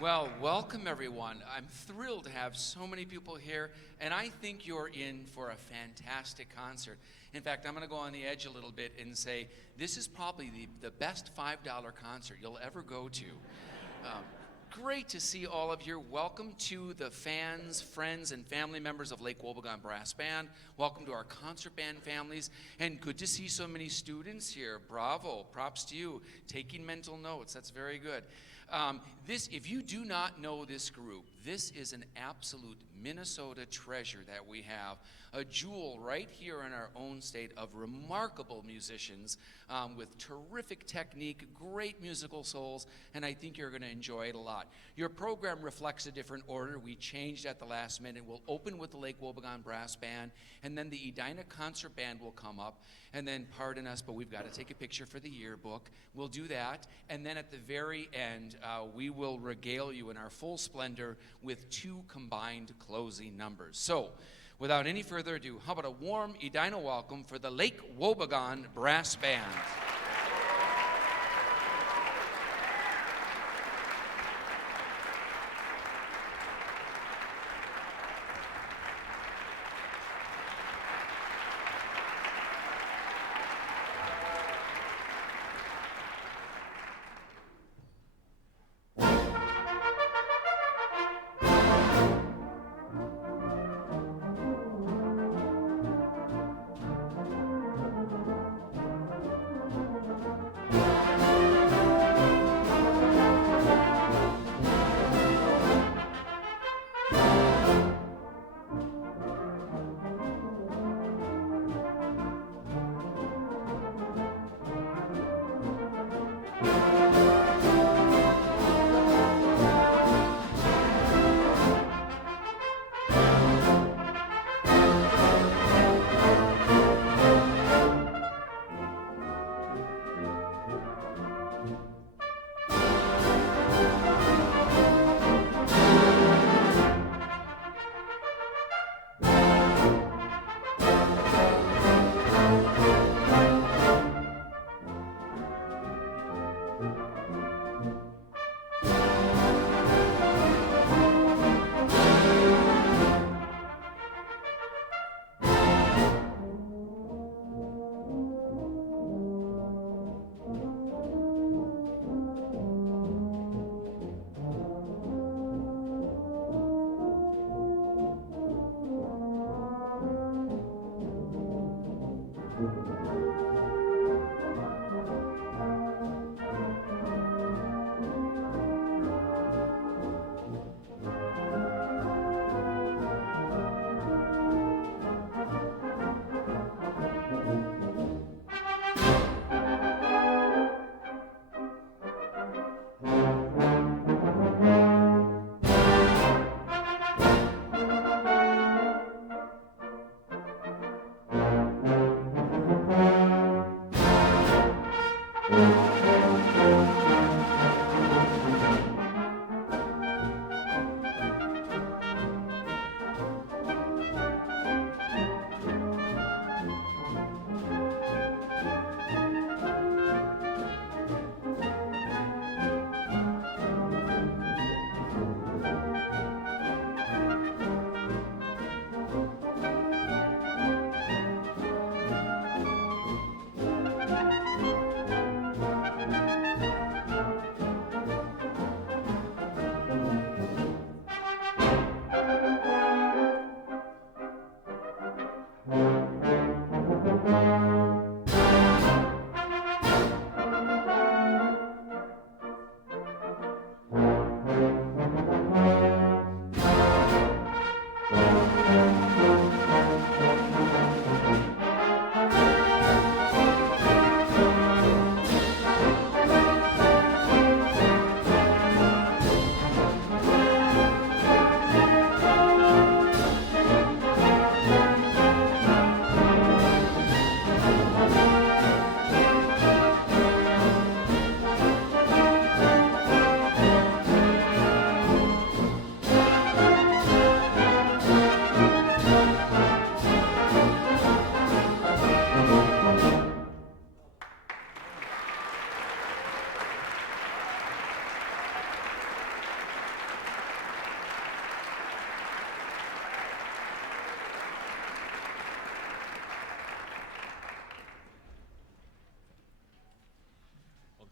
Well, welcome everyone. I'm thrilled to have so many people here, and I think you're in for a fantastic concert. In fact, I'm going to go on the edge a little bit and say this is probably the best $5 concert you'll ever go to. Great to see all of you. Welcome to the fans, friends, and family members of Lake Wobegon Brass Band. Welcome to our concert band families, and good to see so many students here. Bravo, props to you. Taking mental notes, that's very good. If you do not know this group, this is an absolute Minnesota treasure that we have, a jewel right here in our own state of remarkable musicians with terrific technique, great musical souls, and I think you're going to enjoy it a lot. Your program reflects a different order. We changed at the last minute. We'll open with the Lake Wobegon Brass Band, and then the Edina Concert Band will come up, and then, pardon us, but we've got to take a picture for the yearbook. We'll do that, and then at the very end, we will regale you in our full splendor with two combined closing numbers. So, without any further ado, how about a warm Edina welcome for the Lake Wobegon Brass Band.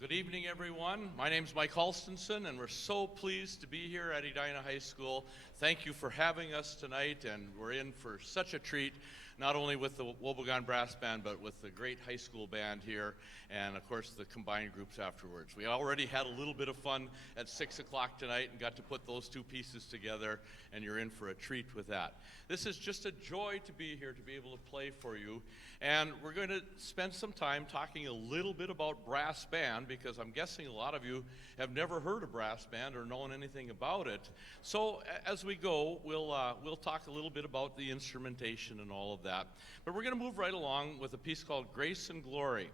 Good evening, everyone. My name's Mike Halstenson, and we're so pleased to be here at Edina High School. Thank you for having us tonight, and we're in for such a treat, not only with the Wobegon Brass Band, but with the great high school band here, and of course the combined groups afterwards. We already had a little bit of fun at 6 o'clock tonight and got to put those two pieces together, and you're in for a treat with that. This is just a joy to be here, to be able to play for you, and we're going to spend some time talking a little bit about brass band, because I'm guessing a lot of you have never heard of brass band or known anything about it. So as we go, we'll talk a little bit about the instrumentation and all of that. But we're going to move right along with a piece called Grace and Glory.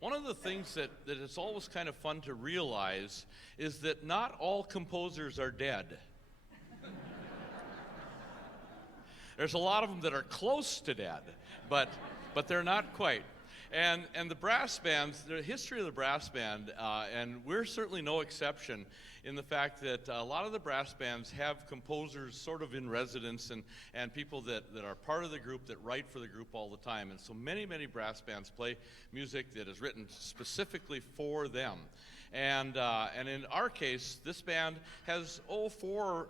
One of the things that it's always kind of fun to realize is that not all composers are dead. There's a lot of them that are close to dead, but they're not quite. And the brass bands, the history of the brass band, and we're certainly no exception in the fact that a lot of the brass bands have composers sort of in residence and people that are part of the group that write for the group all the time. And so many brass bands play music that is written specifically for them. And in our case, this band has four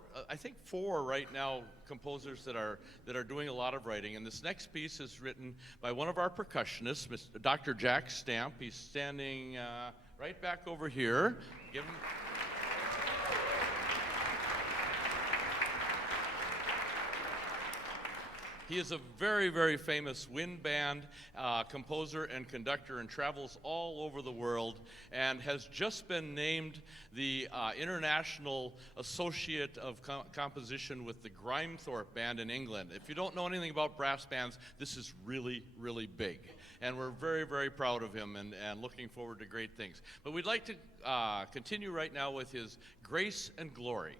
right now composers that are doing a lot of writing. And this next piece is written by one of our percussionists, Dr. Jack Stamp. He's standing right back over here. Give him. He is a very, very famous wind band composer and conductor and travels all over the world and has just been named the International Associate of Composition with the Grimethorpe Band in England. If you don't know anything about brass bands, this is really, really big. And we're very, very proud of him and looking forward to great things. But we'd like to continue right now with his Grace and Glory.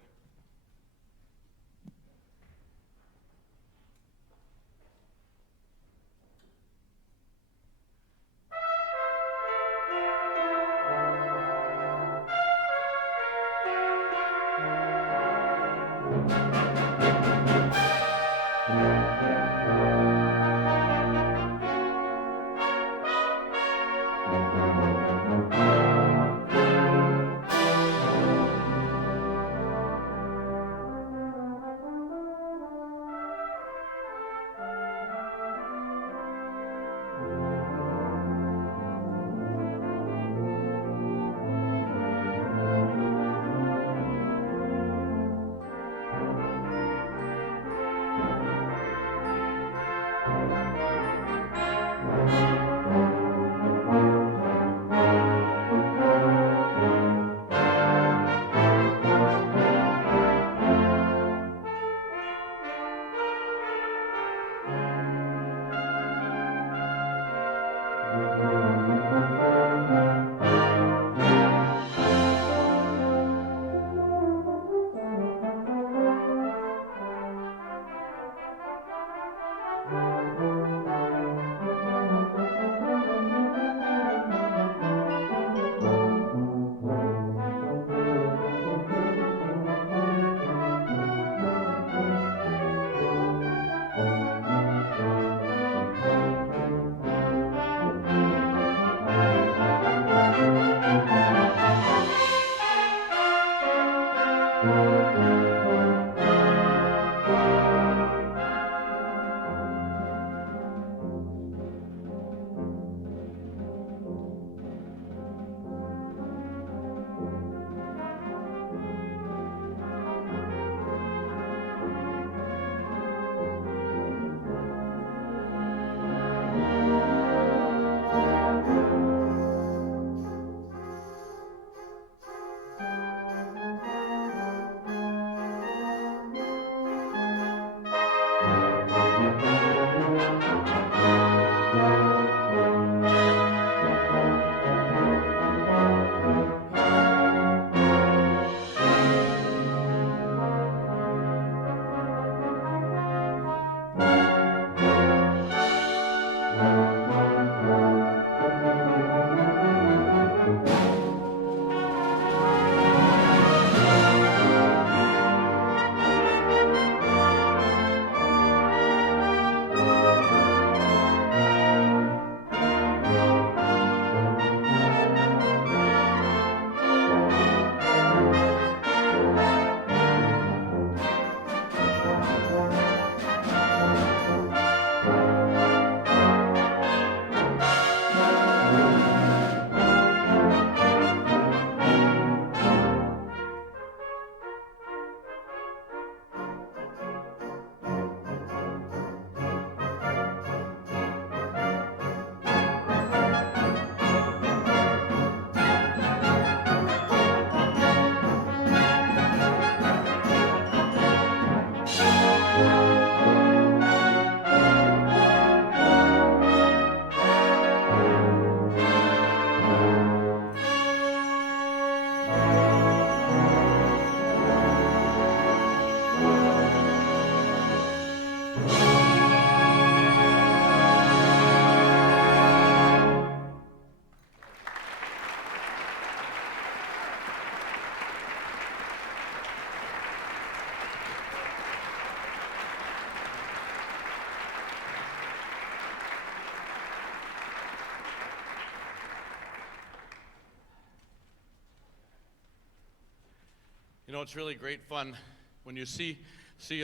You know, it's really great fun when you see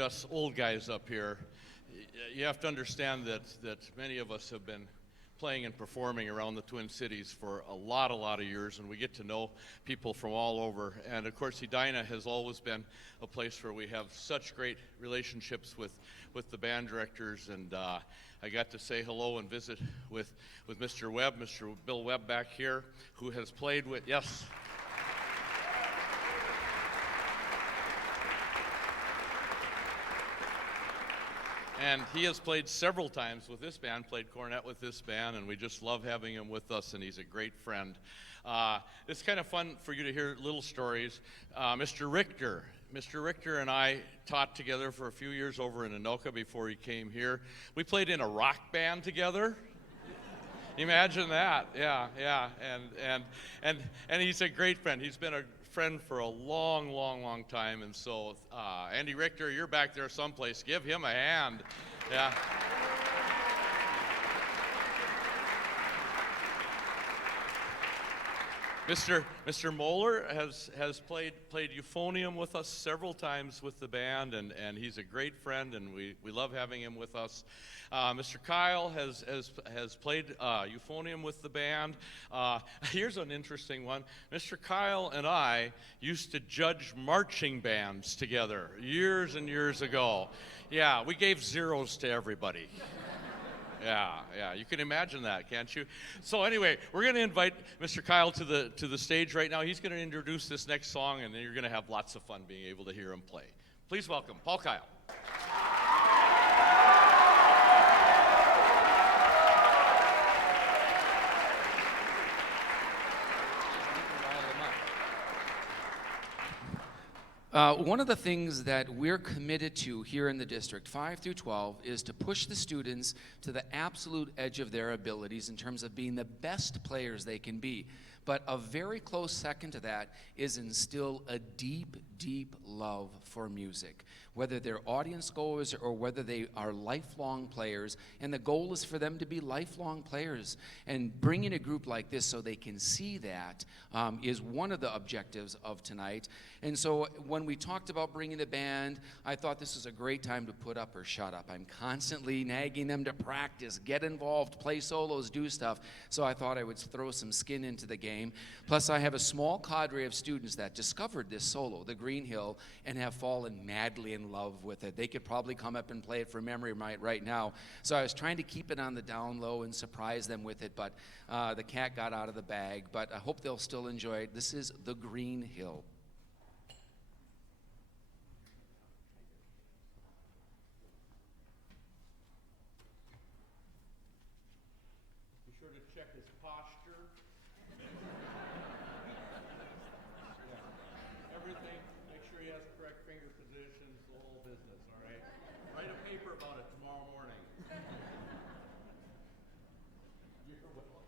us old guys up here. You have to understand that many of us have been playing and performing around the Twin Cities for a lot of years, and we get to know people from all over. And of course, Edina has always been a place where we have such great relationships with the band directors. And I got to say hello and visit with Mr. Webb, Mr. Bill Webb back here, who has played with, yes. And he has played several times with this band, played cornet with this band, and we just love having him with us, and he's a great friend. It's kind of fun for you to hear little stories. Mr. Richter and I taught together for a few years over in Anoka before he came here. We played in a rock band together. Imagine that, yeah. And he's a great friend. He's been a friend for a long time, and so Andy Richter, you're back there someplace. Give him a hand. Yeah. Mr. Moeller has played euphonium with us several times with the band, and he's a great friend, and we love having him with us. Mr. Kyle has played euphonium with the band. Here's an interesting one. Mr. Kyle and I used to judge marching bands together years and years ago. Yeah, we gave zeros to everybody. Yeah, you can imagine that, can't you? So anyway, we're going to invite Mr. Kyle to the stage right now. He's going to introduce this next song, and then you're going to have lots of fun being able to hear him play. Please welcome Paul Kyle. One of the things that we're committed to here in the district, 5 through 12, is to push the students to the absolute edge of their abilities in terms of being the best players they can be. But a very close second to that is instill a deep love for music, whether they're audience goers or whether they are lifelong players. And the goal is for them to be lifelong players. And bringing a group like this so they can see that is one of the objectives of tonight. And so when we talked about bringing the band, I thought this was a great time to put up or shut up. I'm constantly nagging them to practice, get involved, play solos, do stuff. So I thought I would throw some skin into the game. Plus, I have a small cadre of students that discovered this solo, the Green Hill, and have fallen madly in love with it. They could probably come up and play it from memory right now. So I was trying to keep it on the down low and surprise them with it, but the cat got out of the bag. But I hope they'll still enjoy it. This is the Green Hill. Be sure to check his posture. Everything, make sure he has correct finger positions, the whole business, all right? Write a paper about it tomorrow morning. You're welcome.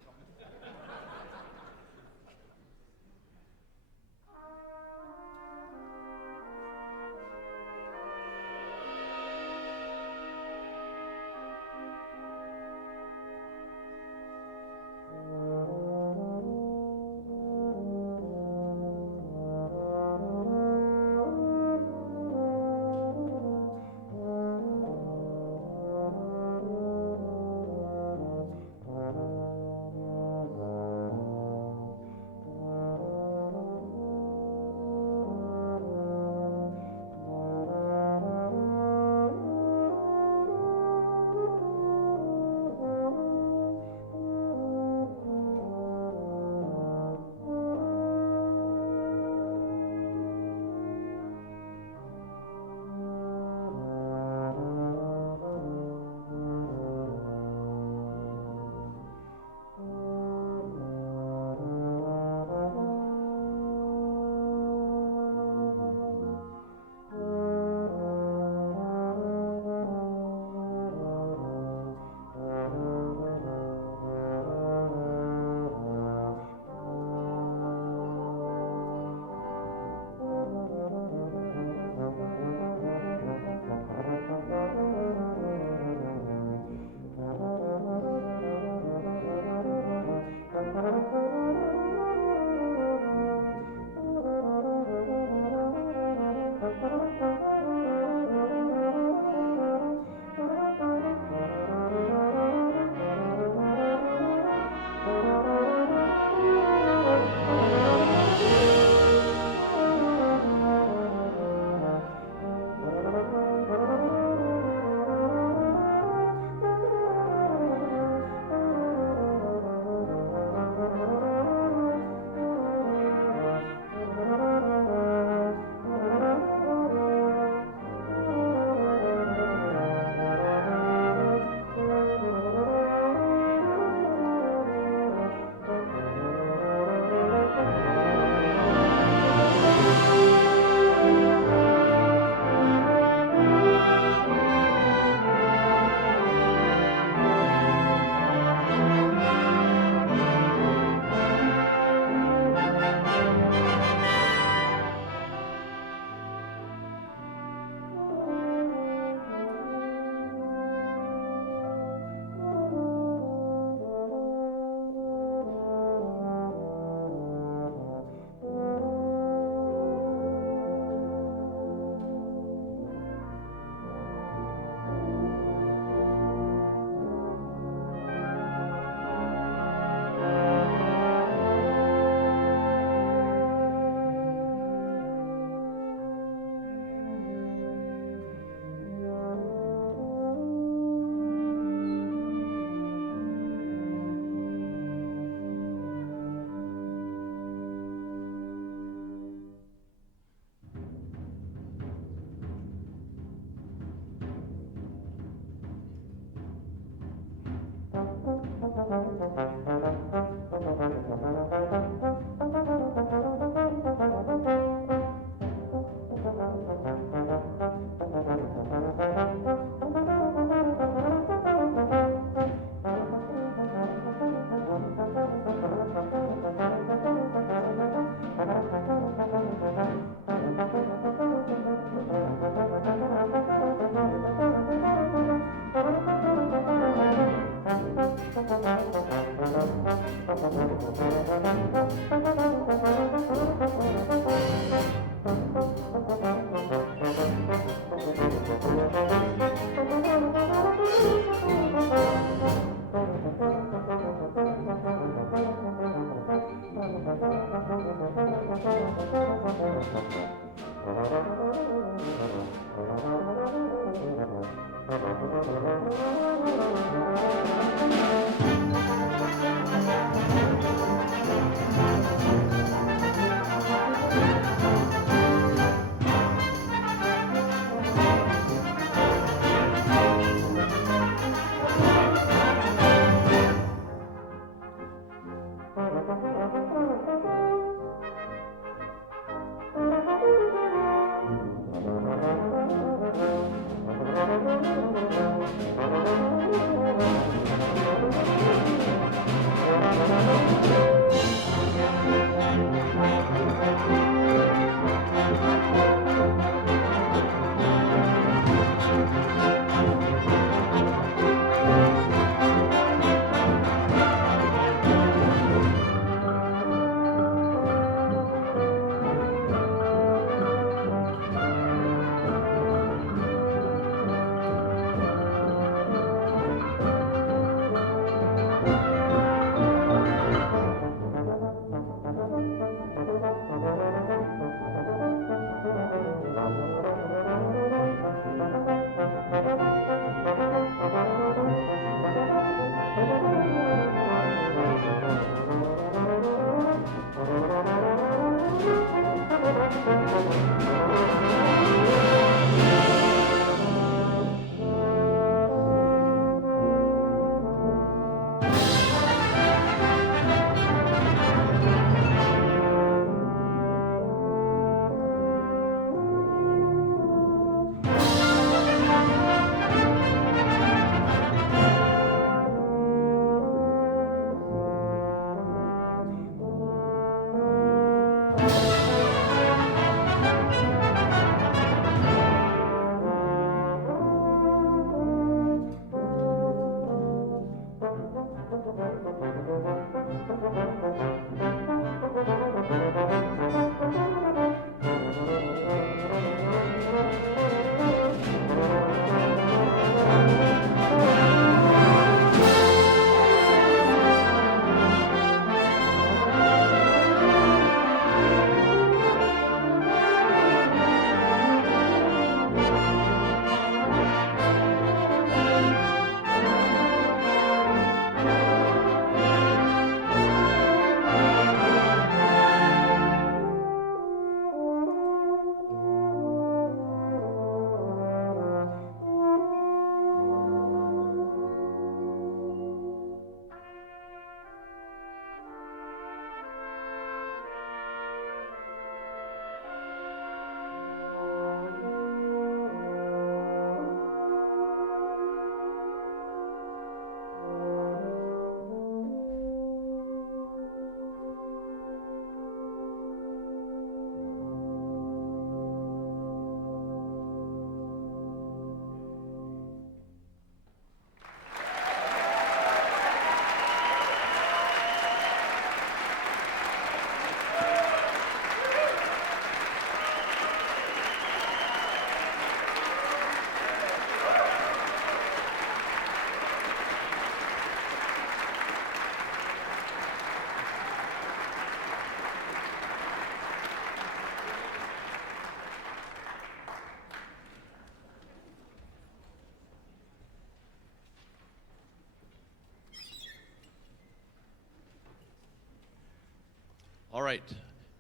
All right.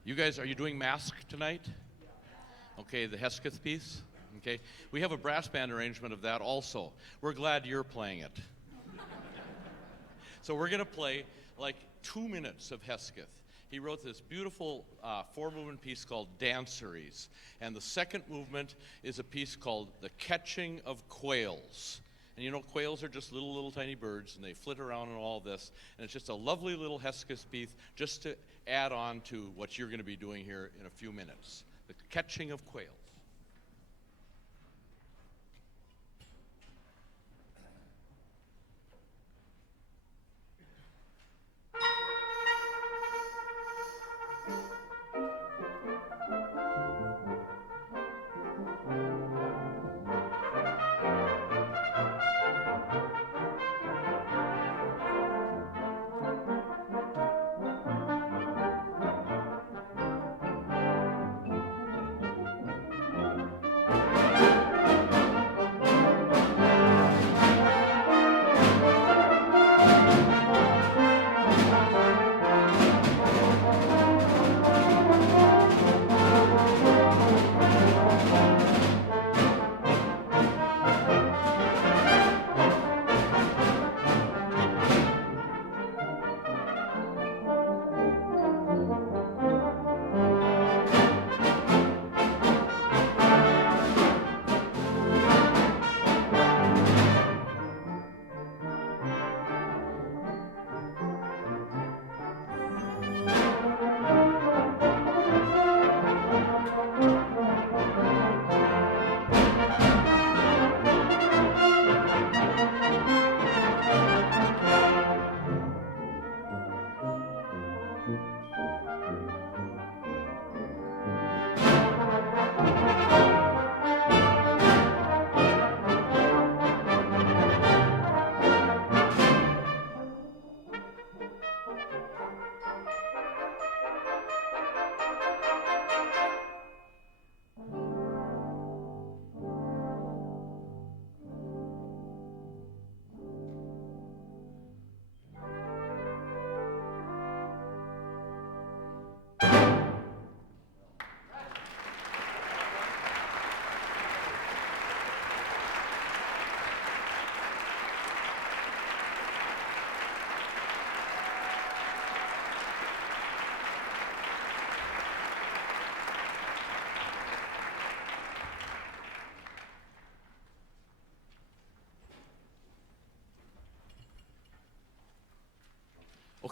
You guys, are you doing Mask tonight? Okay, the Hesketh piece? Okay. We have a brass band arrangement of that also. We're glad you're playing it. So we're going to play like 2 minutes of Hesketh. He wrote this beautiful four-movement piece called Danceries. And the second movement is a piece called The Catching of Quails. And you know, quails are just little tiny birds, and they flit around and all this. And it's just a lovely little Hesketh piece just to add on to what you're going to be doing here in a few minutes. The Catching of Quails.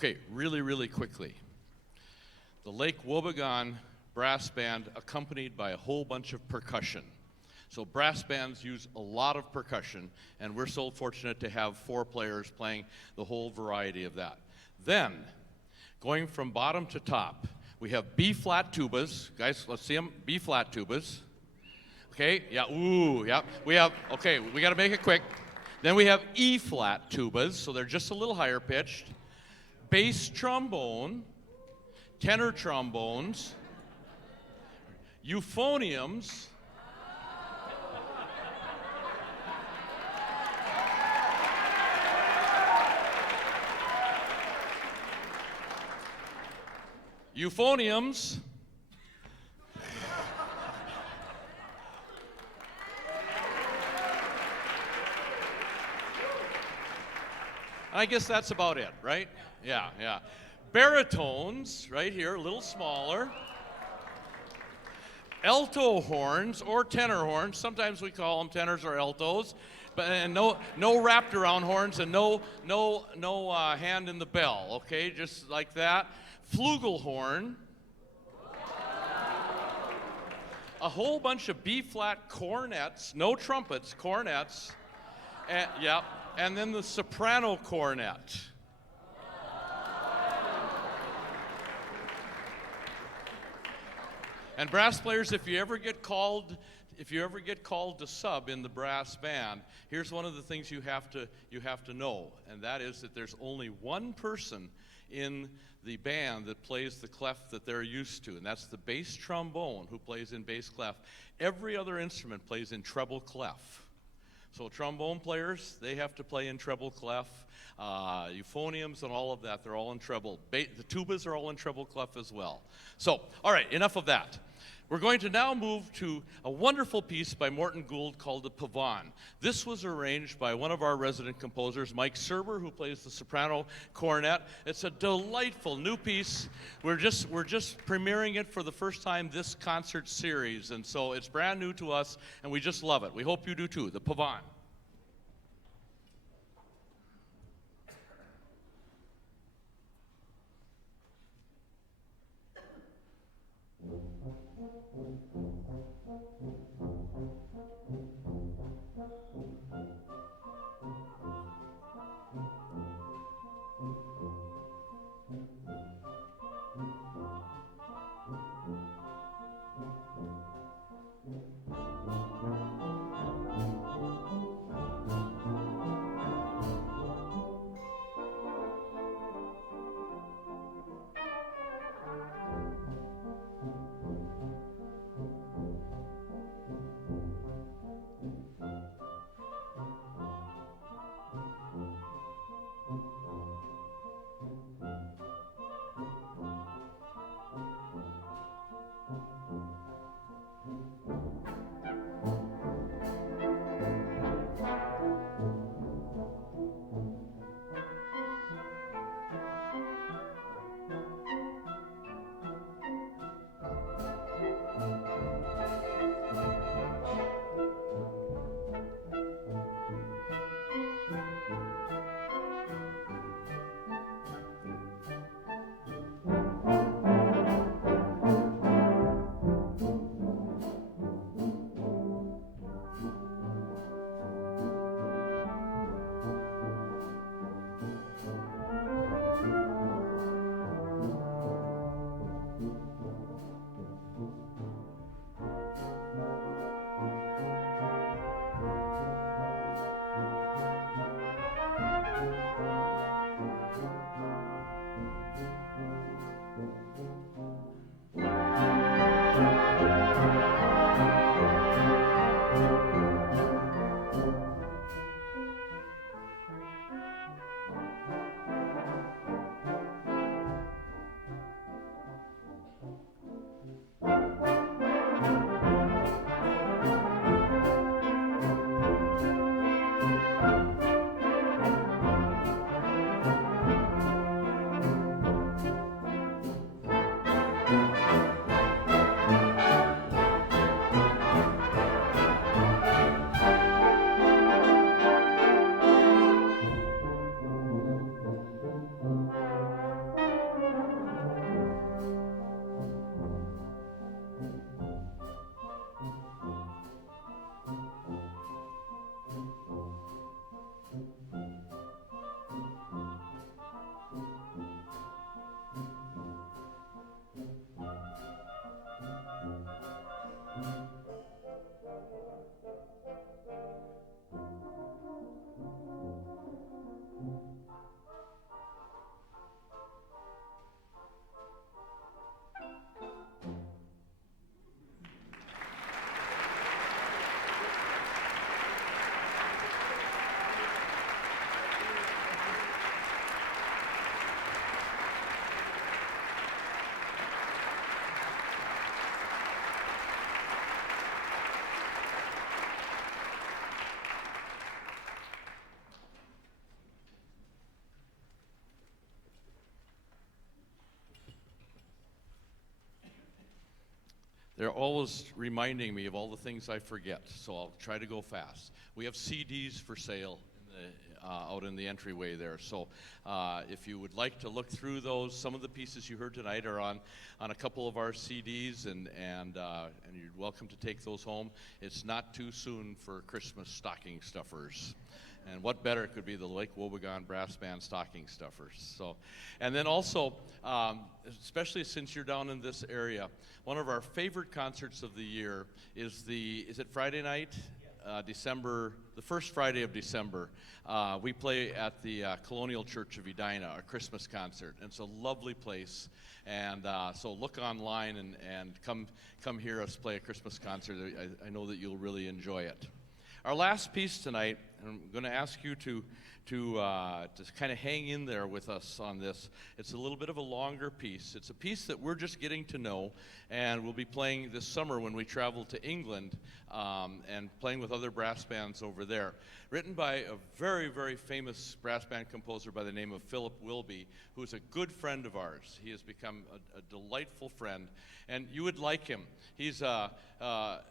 Okay, really, really quickly. The Lake Wobegon Brass Band accompanied by a whole bunch of percussion. So brass bands use a lot of percussion, and we're so fortunate to have 4 players playing the whole variety of that. Then, going from bottom to top, we have B-flat tubas. Guys, let's see them. B-flat tubas. Okay, yeah, ooh, yeah. We have, okay, we got to make it quick. Then we have E-flat tubas, so they're just a little higher pitched. Bass trombone, tenor trombones, euphoniums, euphoniums, I guess that's about it, right? Yeah, yeah. Baritones, right here, a little smaller. Alto horns or tenor horns, sometimes we call them tenors or altos, but and no wrapped around horns and no hand in the bell, okay, just like that. Flugelhorn. A whole bunch of B-flat cornets, no trumpets, cornets. And, yep, and then the soprano cornet. And brass players, if you ever get called to sub in the brass band, here's one of the things you have to know, and that is that there's only one person in the band that plays the clef that they're used to, and that's the bass trombone who plays in bass clef. Every other instrument plays in treble clef. So trombone players, they have to play in treble clef. Euphoniums and all of that, they're all in treble. The tubas are all in treble clef as well. So, all right, enough of that. We're going to now move to a wonderful piece by Morton Gould called the Pavane. This was arranged by one of our resident composers, Mike Serber, who plays the soprano cornet. It's a delightful new piece. We're just premiering it for the first time this concert series, and so it's brand new to us, and we just love it. We hope you do too. The Pavane. they're always reminding me of all the things I forget, so I'll try to go fast. We have CDs for sale out in the entryway there, so if you would like to look through those, some of the pieces you heard tonight are on a couple of our CDs, and you're welcome to take those home. It's not too soon for Christmas stocking stuffers. And what better could be the Lake Wobegon Brass Band stocking stuffers. So, and then also, especially since you're down in this area, one of our favorite concerts of the year is it Friday night? The first Friday of December. We play at the Colonial Church of Edina, a Christmas concert. And it's a lovely place. And so look online and come hear us play a Christmas concert. I know that you'll really enjoy it. Our last piece tonight, and I'm going to ask you to kind of hang in there with us on this. It's a little bit of a longer piece. It's a piece that we're just getting to know, and we'll be playing this summer when we travel to England and playing with other brass bands over there. Written by a very, very famous brass band composer by the name of Philip Wilby, who's a good friend of ours. He has become a delightful friend, and you would like him. He's a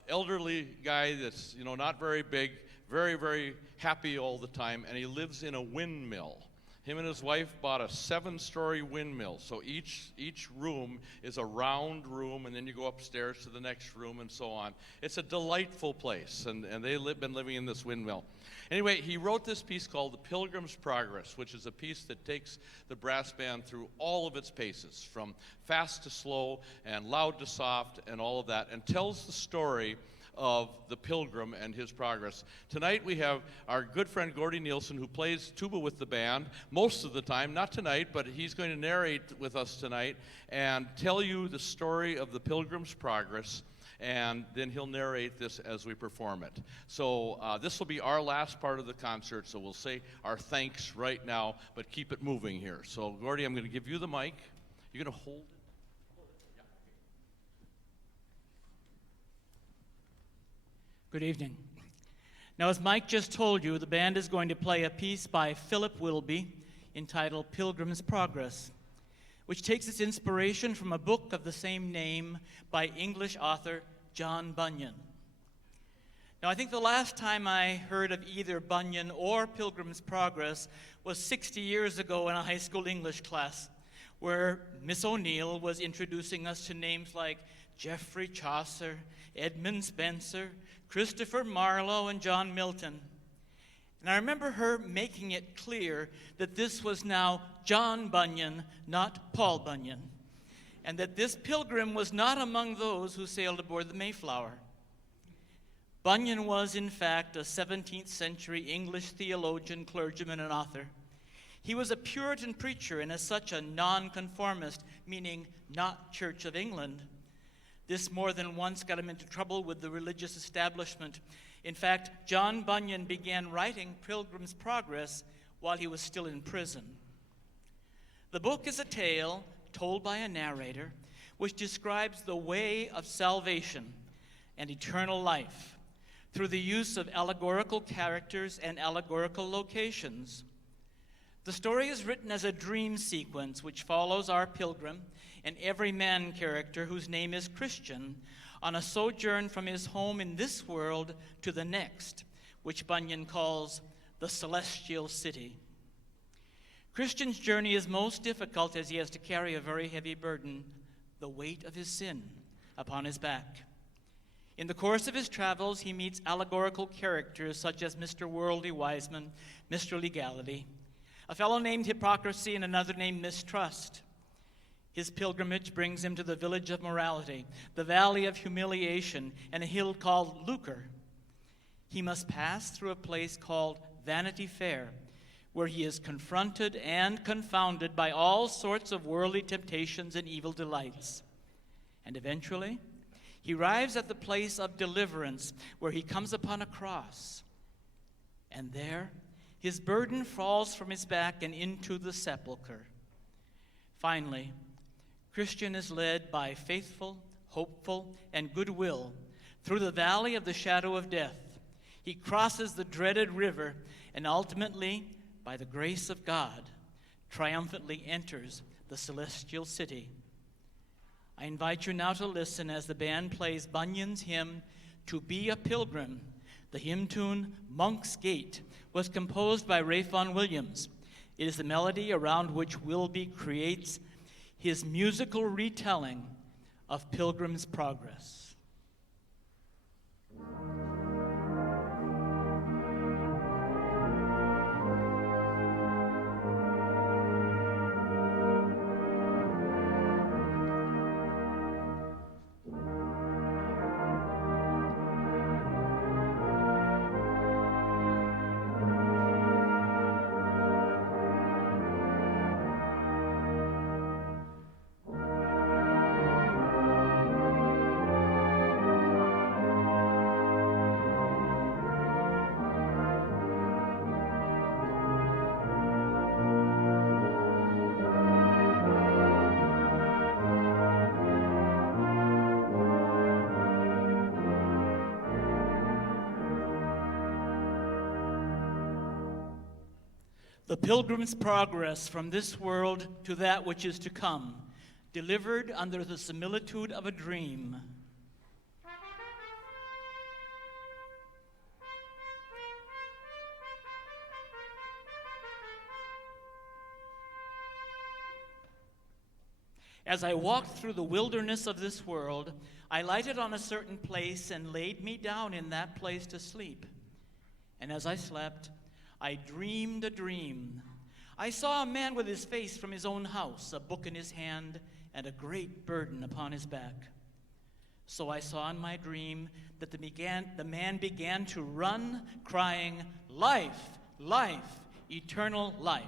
elderly guy that's not very big, very, very happy all the time, and he lives in a windmill. Him and his wife bought a 7-story windmill, so each room is a round room, and then you go upstairs to the next room and so on. It's a delightful place, and they've been living in this windmill. Anyway, he wrote this piece called The Pilgrim's Progress, which is a piece that takes the brass band through all of its paces, from fast to slow and loud to soft and all of that, and tells the story of the pilgrim and his progress. Tonight we have our good friend Gordy Nielsen, who plays tuba with the band most of the time, not tonight, but he's going to narrate with us tonight and tell you the story of the pilgrim's progress, and then he'll narrate this as we perform it. So this will be our last part of the concert, so we'll say our thanks right now, but keep it moving here. So Gordy, I'm going to give you the mic. You're going to hold it. Good evening. Now, as Mike just told you, the band is going to play a piece by Philip Wilby entitled Pilgrim's Progress, which takes its inspiration from a book of the same name by English author John Bunyan. Now, I think the last time I heard of either Bunyan or Pilgrim's Progress was 60 years ago in a high school English class, where Miss O'Neill was introducing us to names like Geoffrey Chaucer, Edmund Spenser, Christopher Marlowe, and John Milton. And I remember her making it clear that this was now John Bunyan, not Paul Bunyan, and that this pilgrim was not among those who sailed aboard the Mayflower. Bunyan was, in fact, a 17th century English theologian, clergyman, and author. He was a Puritan preacher and as such a nonconformist, meaning not Church of England. This more than once got him into trouble with the religious establishment. In fact, John Bunyan began writing Pilgrim's Progress while he was still in prison. The book is a tale told by a narrator which describes the way of salvation and eternal life through the use of allegorical characters and allegorical locations. The story is written as a dream sequence which follows our pilgrim, an everyman character whose name is Christian, on a sojourn from his home in this world to the next, which Bunyan calls the celestial city. Christian's journey is most difficult as he has to carry a very heavy burden, the weight of his sin, upon his back. In the course of his travels, he meets allegorical characters such as Mr. Worldly Wiseman, Mr. Legality, a fellow named Hypocrisy, and another named Mistrust. His pilgrimage brings him to the village of morality, the valley of humiliation, and a hill called Lucre. He must pass through a place called Vanity Fair, where he is confronted and confounded by all sorts of worldly temptations and evil delights. And eventually, he arrives at the place of deliverance, where he comes upon a cross. And there, his burden falls from his back and into the sepulchre. Finally, Christian is led by faithful, hopeful, and goodwill through the valley of the shadow of death. He crosses the dreaded river and ultimately, by the grace of God, triumphantly enters the celestial city. I invite you now to listen as the band plays Bunyan's hymn, To Be a Pilgrim. The hymn tune, Monk's Gate, was composed by Ralph Vaughan Williams. It is the melody around which Wilby creates his musical retelling of Pilgrim's Progress. The Pilgrim's Progress from this world to that which is to come, delivered under the similitude of a dream. As I walked through the wilderness of this world, I lighted on a certain place and laid me down in that place to sleep. And as I slept, I dreamed a dream. I saw a man with his face from his own house, a book in his hand, and a great burden upon his back. So I saw in my dream that the man began to run, crying, "Life, life, eternal life."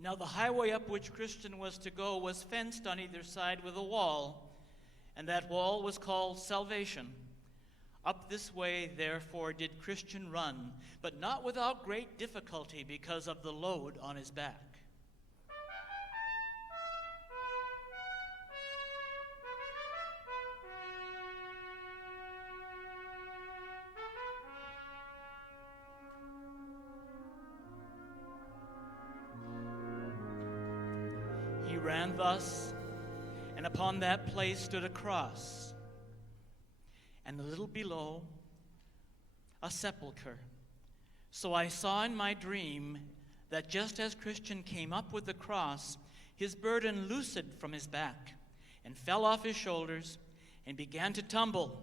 Now the highway up which Christian was to go was fenced on either side with a wall, and that wall was called salvation. Up this way, therefore, did Christian run, but not without great difficulty because of the load on his back. He ran thus, and upon that place stood a cross, and a little below, a sepulchre. So I saw in my dream that just as Christian came up with the cross, his burden loosened from his back and fell off his shoulders and began to tumble,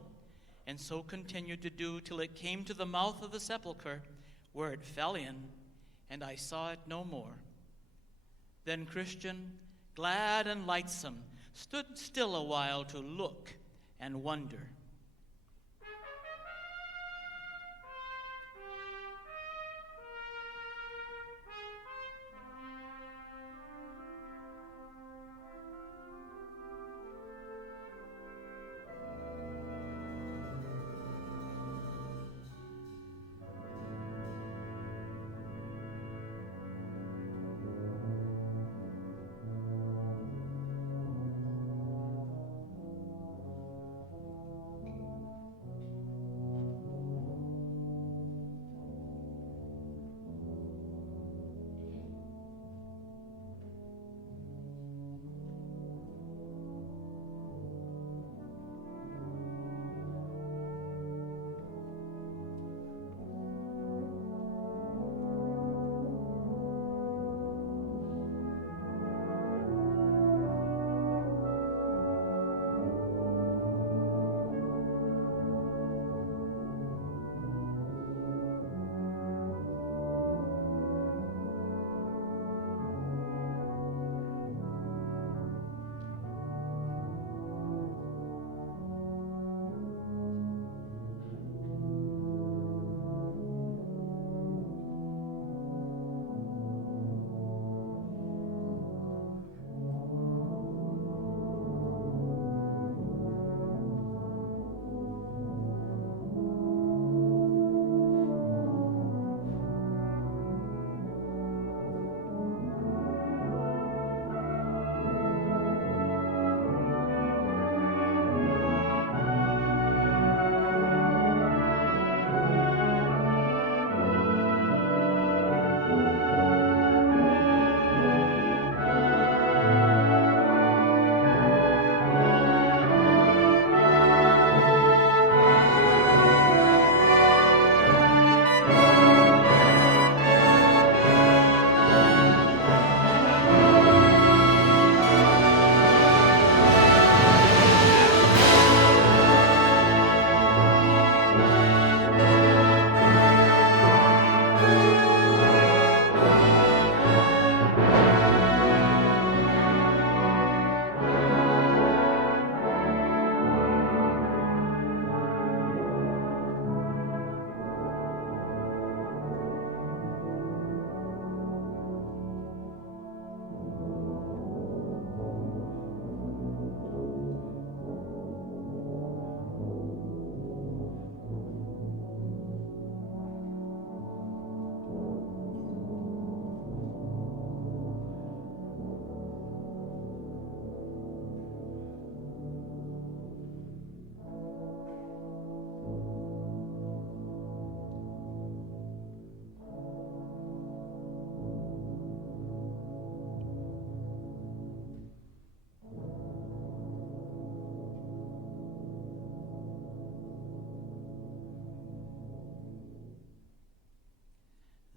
and so continued to do till it came to the mouth of the sepulchre, where it fell in, and I saw it no more. Then Christian, glad and lightsome, stood still a while to look and wonder.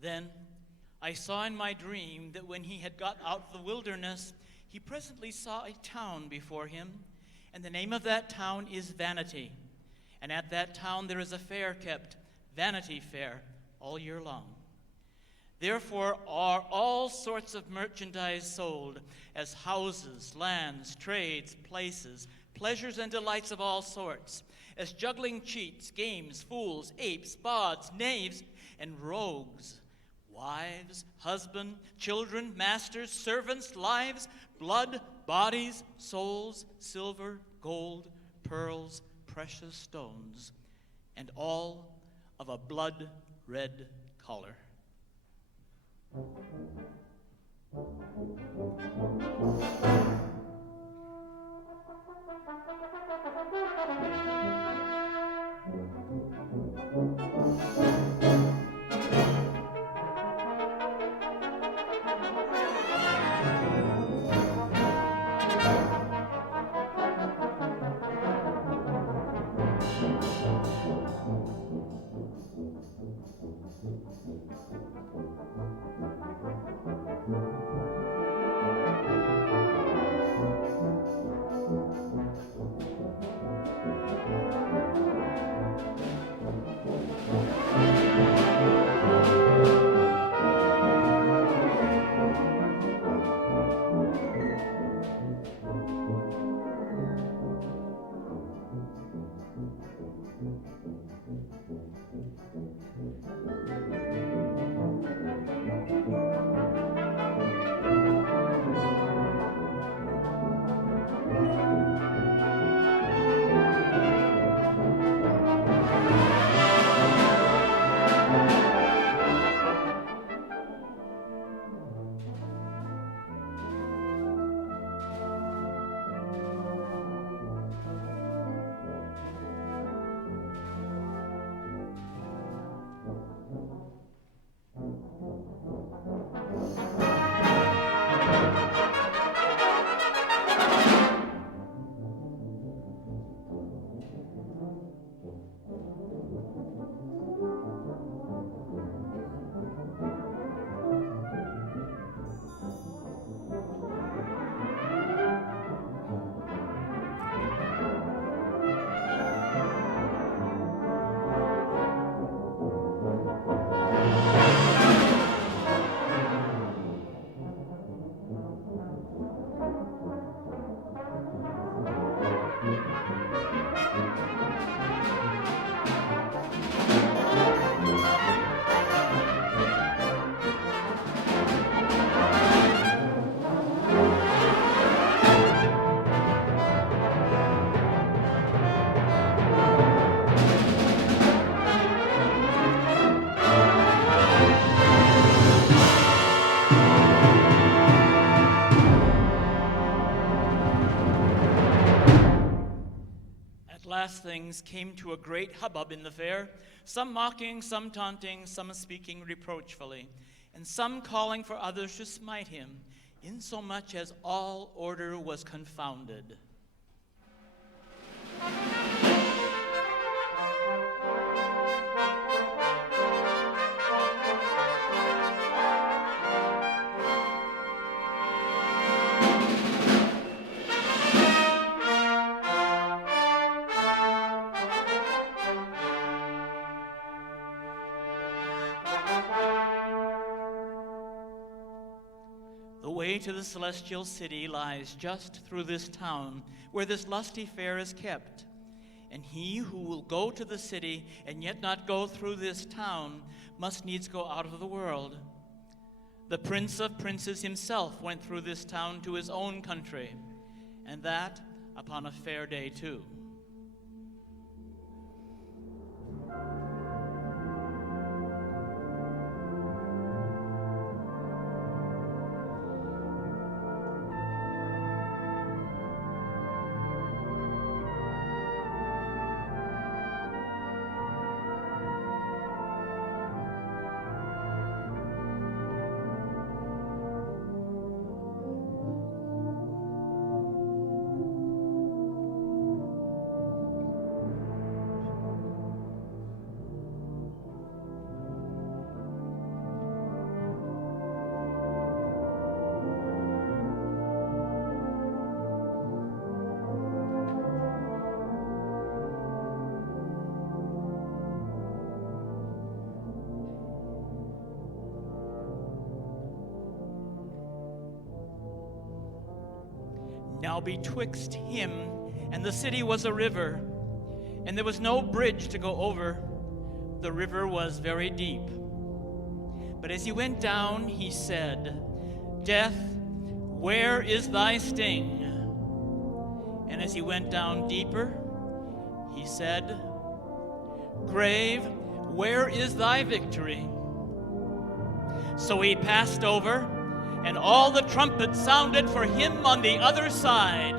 Then I saw in my dream that when he had got out of the wilderness, he presently saw a town before him, and the name of that town is Vanity. And at that town there is a fair kept, Vanity Fair, all year long. Therefore are all sorts of merchandise sold, as houses, lands, trades, places, pleasures and delights of all sorts, as juggling cheats, games, fools, apes, bawds, knaves, and rogues, wives, husband, children, masters, servants, lives, blood, bodies, souls, silver, gold, pearls, precious stones, and all of a blood-red color. last things came to a great hubbub in the fair, some mocking, some taunting, some speaking reproachfully, and some calling for others to smite him, insomuch as all order was confounded. The way to the celestial city lies just through this town, where this lusty fair is kept. And he who will go to the city and yet not go through this town must needs go out of the world. The Prince of Princes himself went through this town to his own country, and that upon a fair day too. Now betwixt him and the city was a river, and there was no bridge to go over. The river was very deep. But as he went down, he said, "Death, where is thy sting?" And as he went down deeper, he said, "Grave, where is thy victory?" So he passed over, and all the trumpets sounded for him on the other side.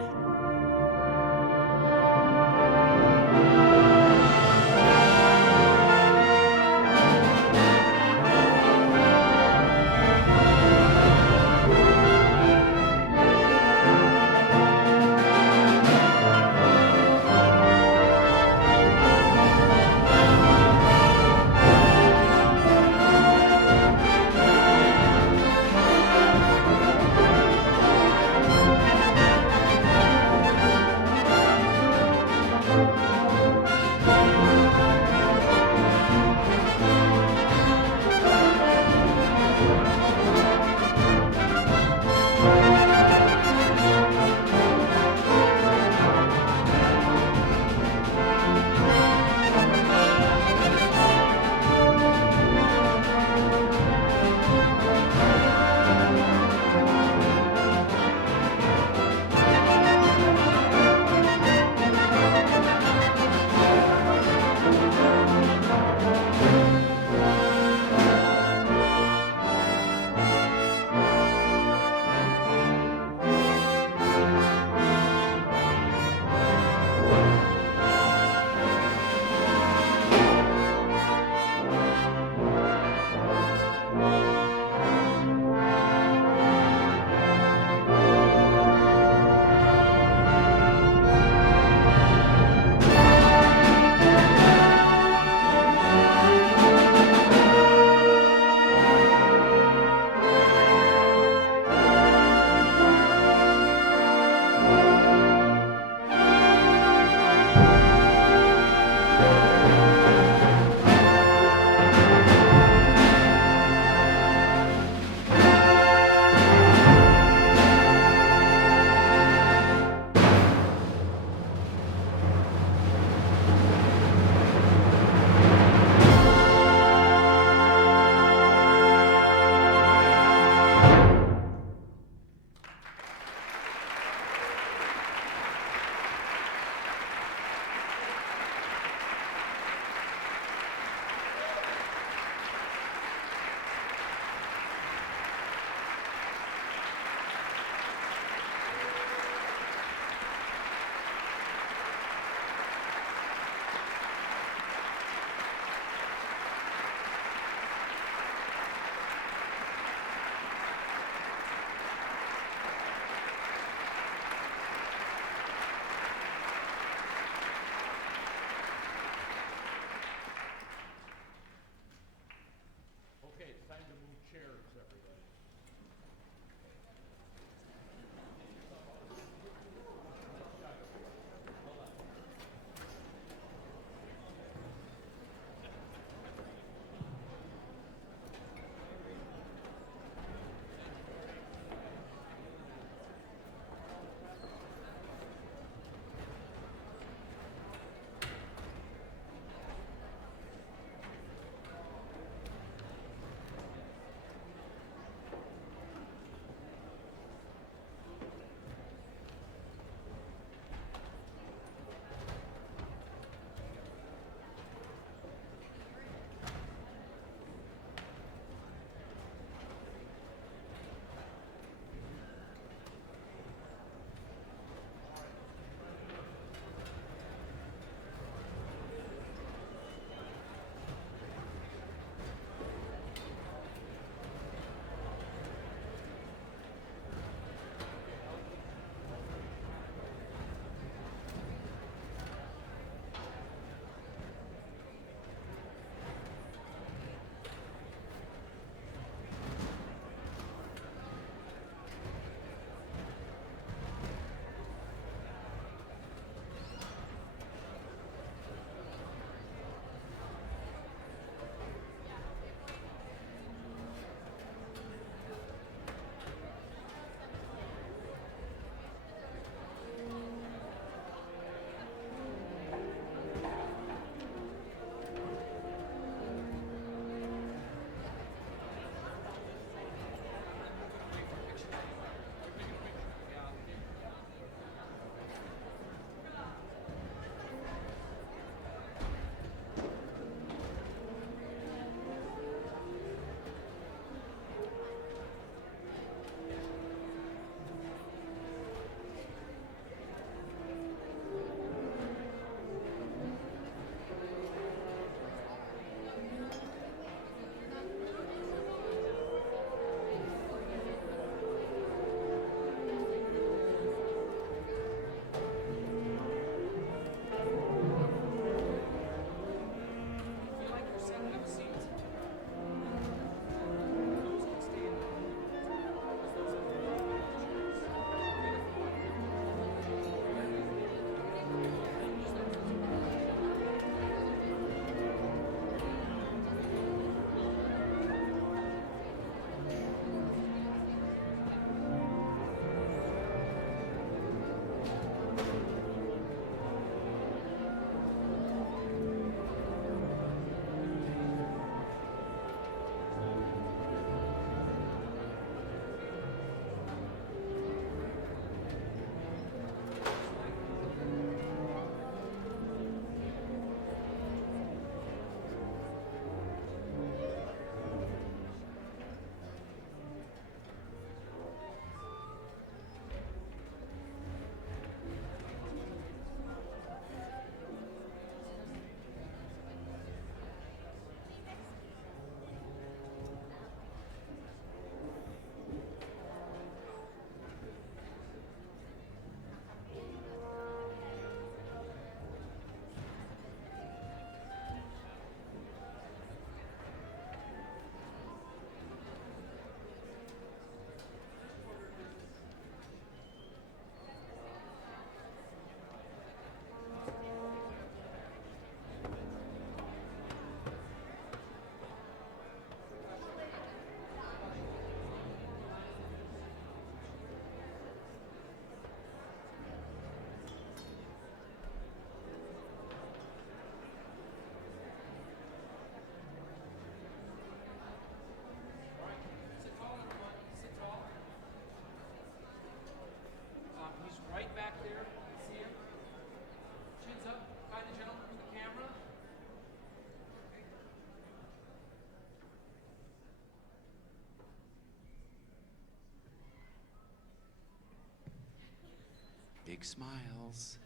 smiles.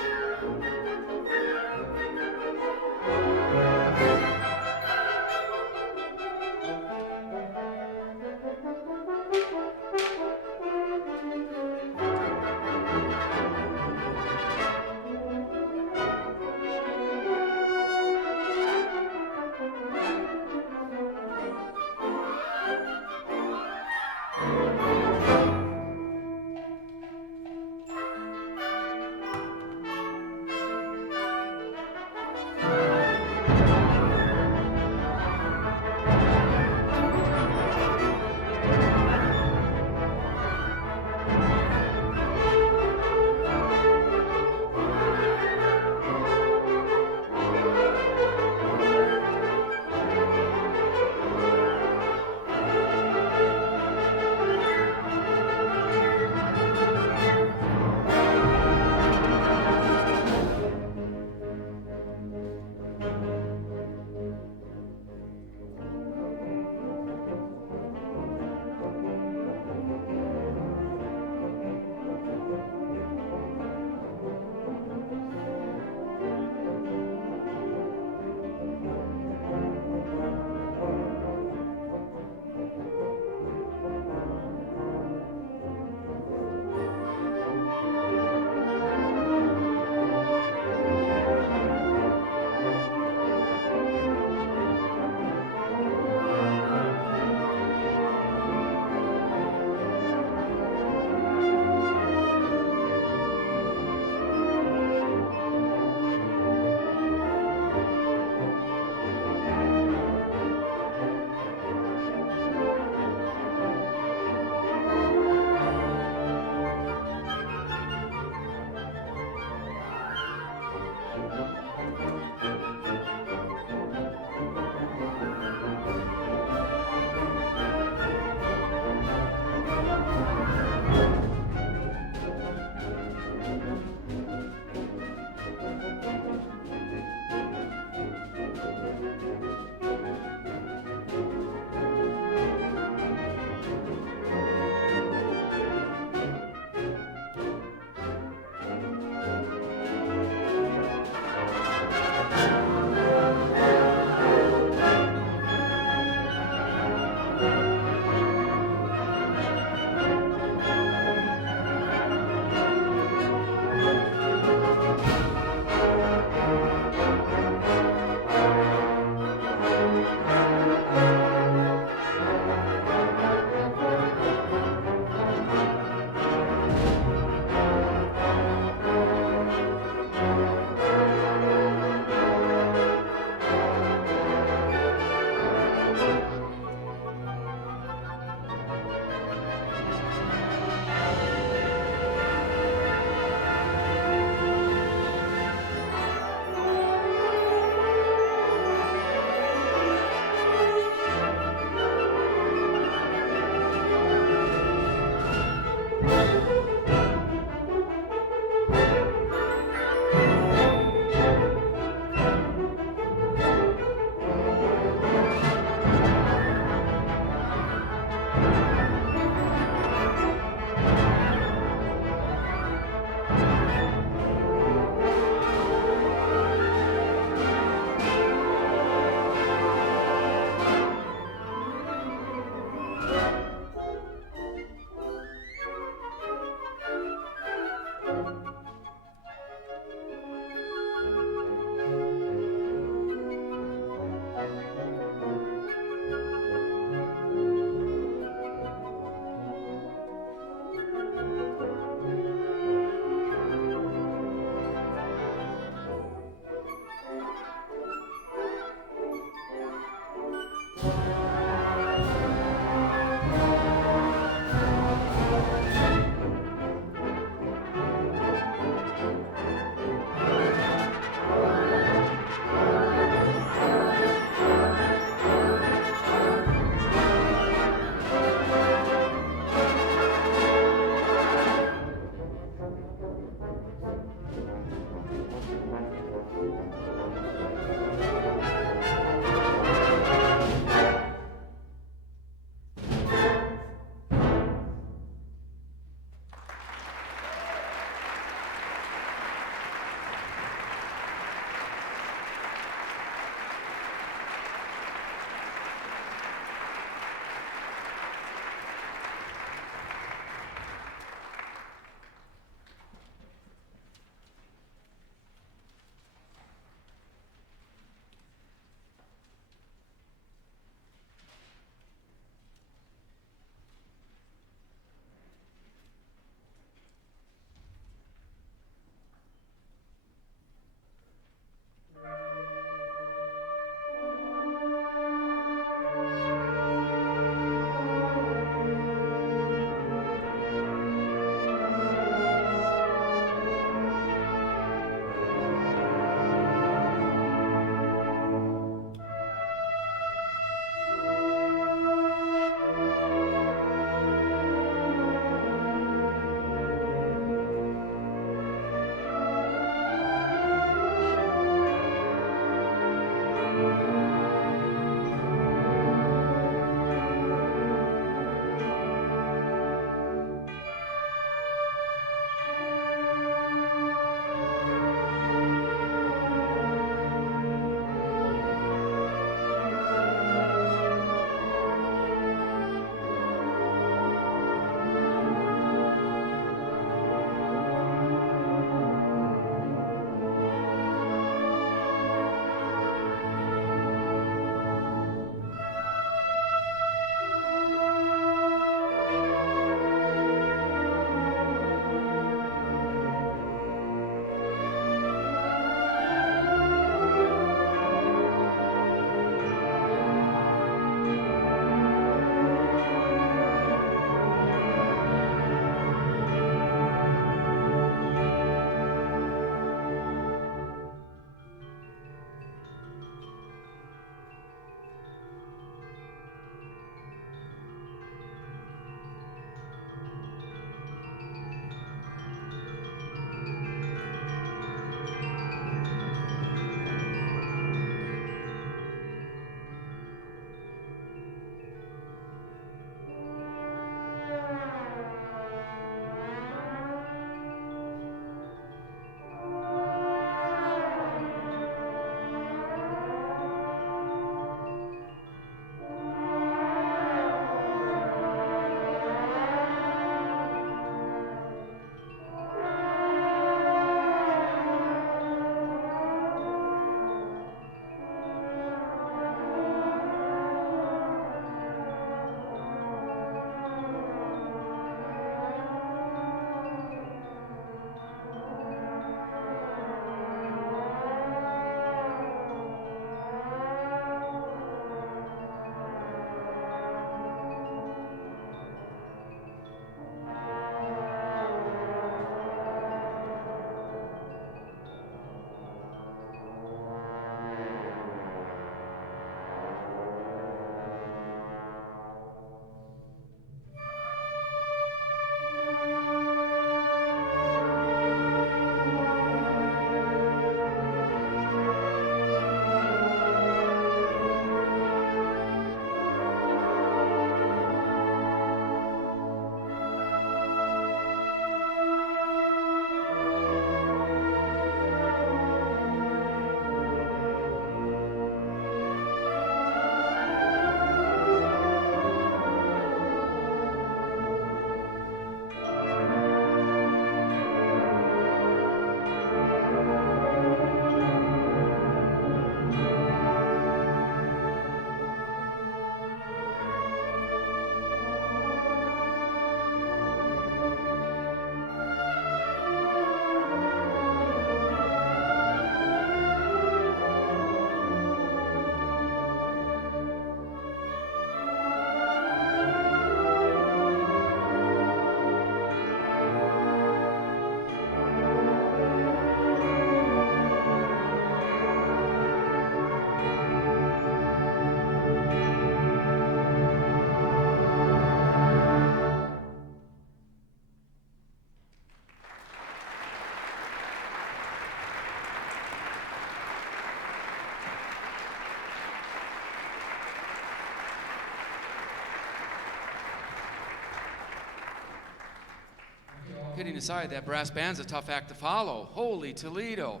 Kidding aside, that brass band's a tough act to follow. Holy Toledo.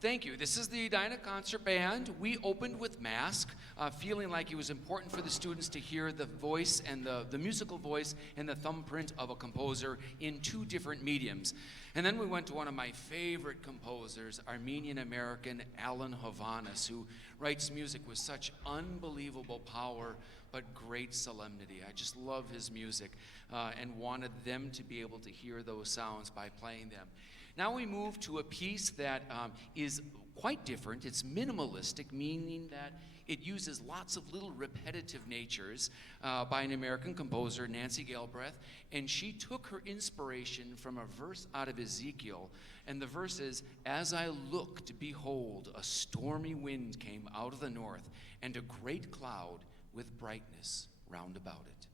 Thank you. This is the Edina Concert Band. We opened with Mask, feeling like it was important for the students to hear the voice and the musical voice and the thumbprint of a composer in two different mediums. And then we went to one of my favorite composers, Armenian-American Alan Hovanes, who writes music with such unbelievable power but great solemnity. I just love his music and wanted them to be able to hear those sounds by playing them. Now we move to a piece that is quite different. It's minimalistic, meaning that it uses lots of little repetitive natures by an American composer, Nancy Galbraith, and she took her inspiration from a verse out of Ezekiel, and the verse is, "As I looked, behold, a stormy wind came out of the north, and a great cloud with brightness round about it."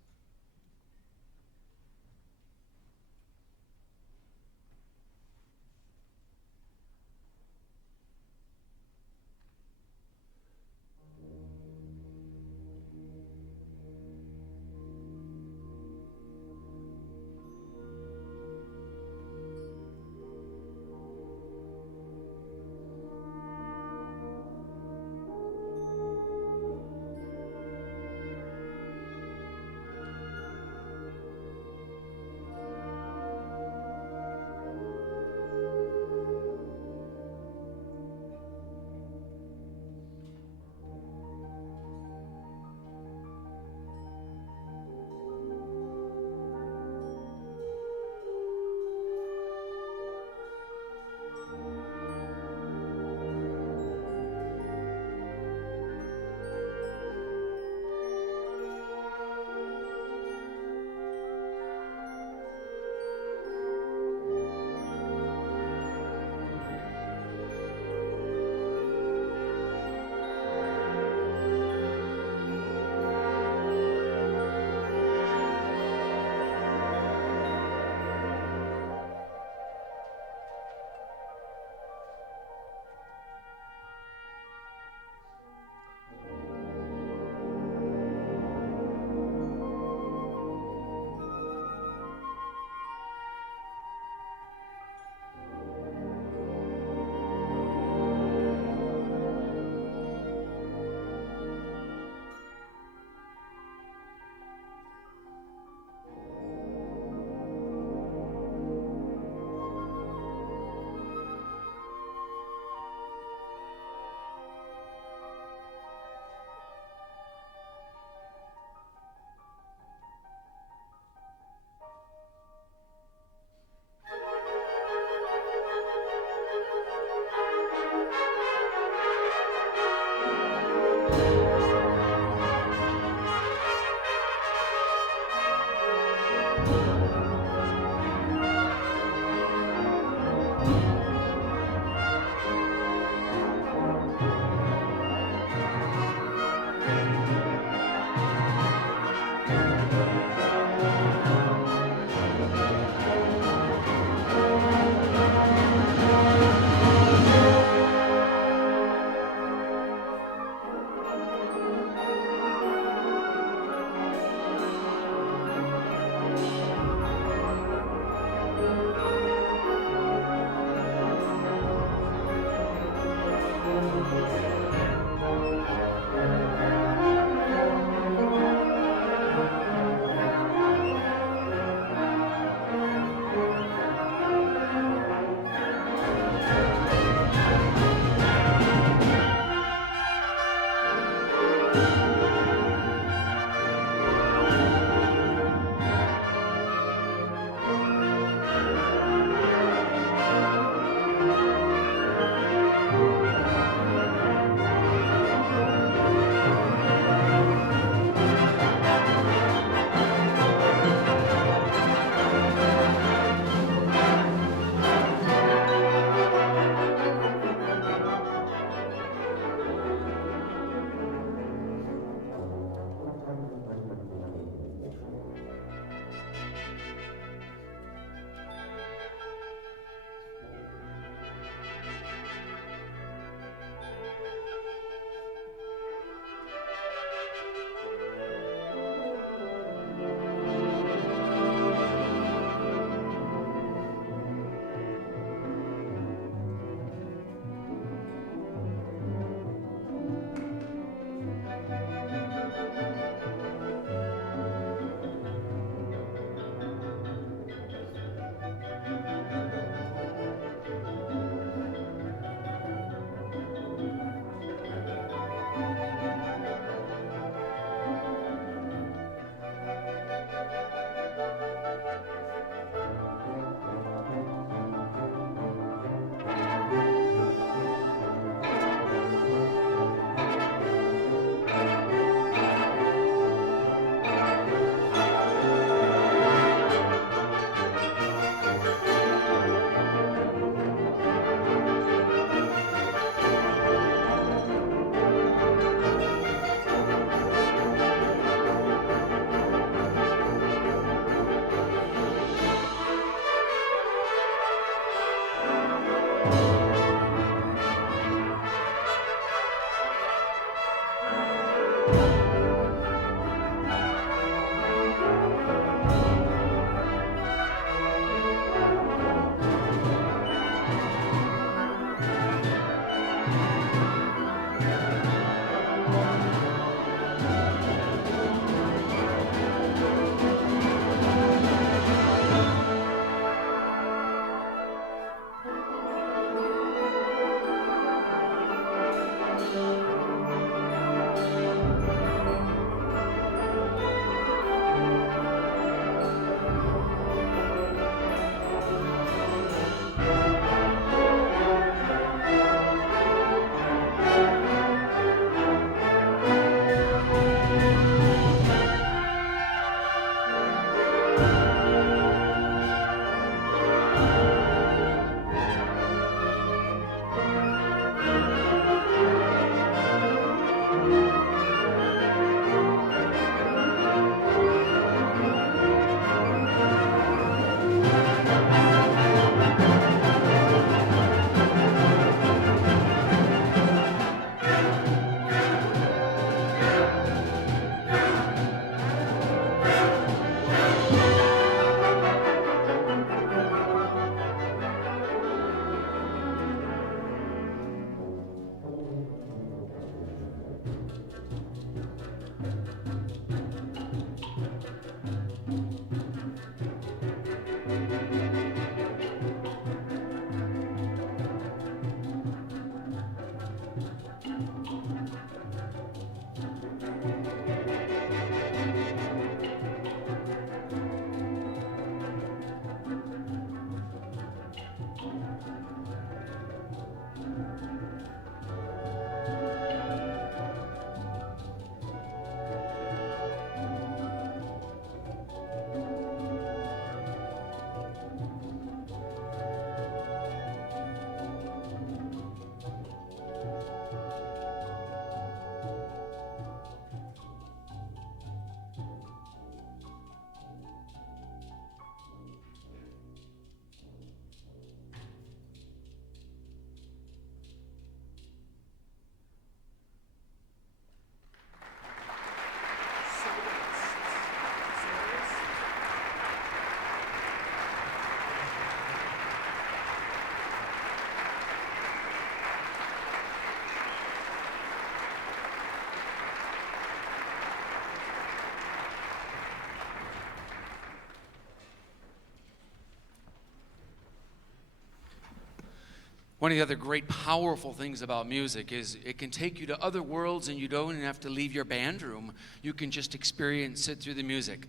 One of the other great powerful things about music is it can take you to other worlds and you don't even have to leave your band room. You can just experience it through the music.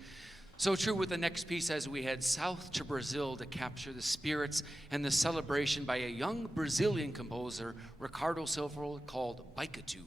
So true with the next piece as we head south to Brazil to capture the spirits and the celebration by a young Brazilian composer, Ricardo Silva, called Baikatu.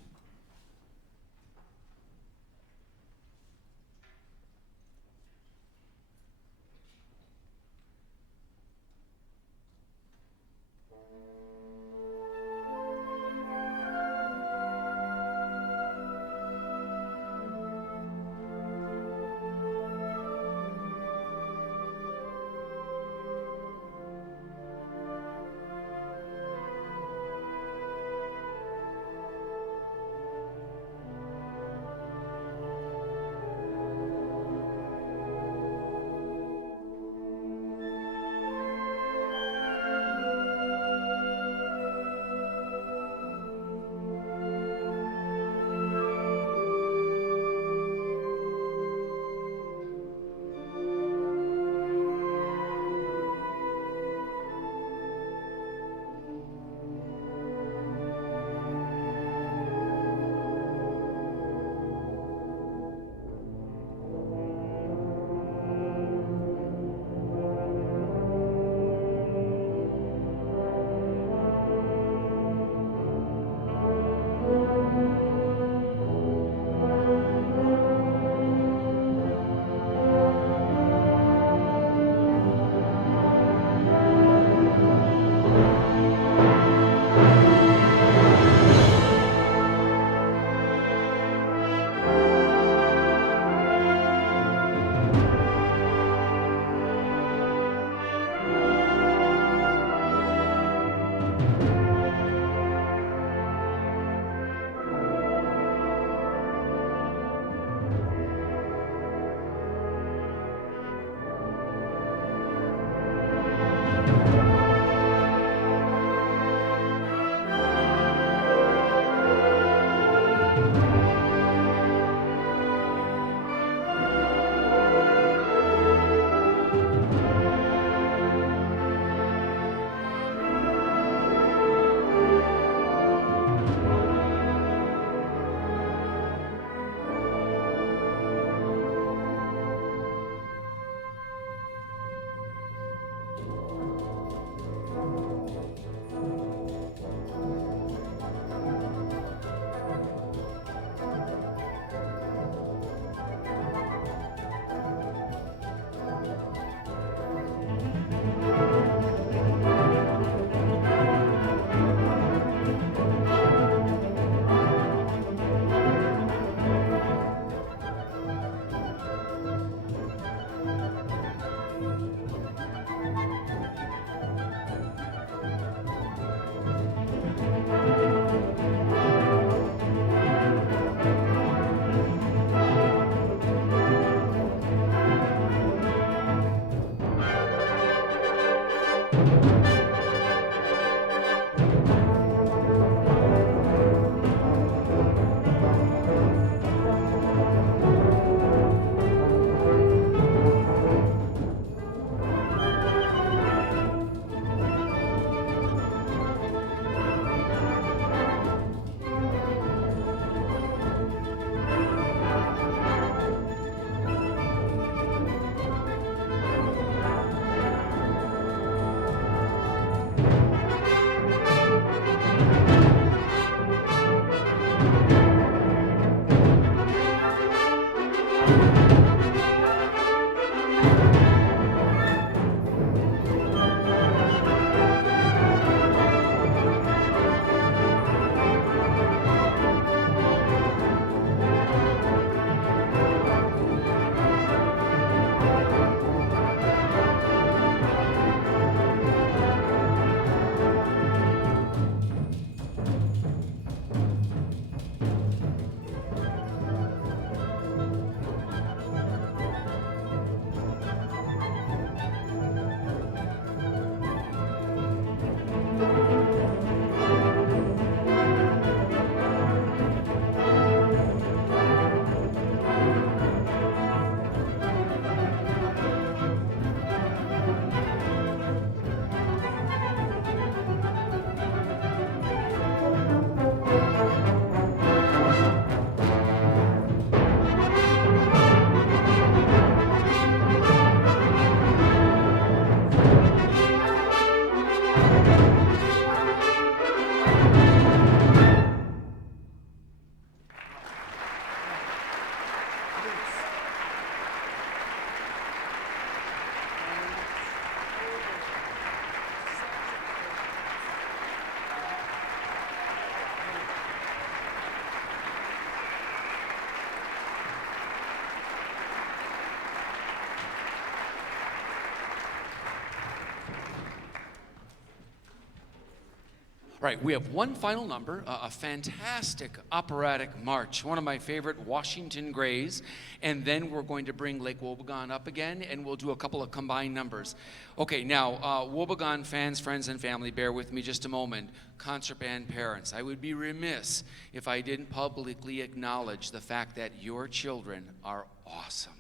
Right, we have one final number, a fantastic operatic march, one of my favorite, Washington Grays, and then we're going to bring Lake Wobegon up again, and we'll do a couple of combined numbers. Okay, now, Wobegon fans, friends, and family, bear with me just a moment. Concert band parents, I would be remiss if I didn't publicly acknowledge the fact that your children are awesome.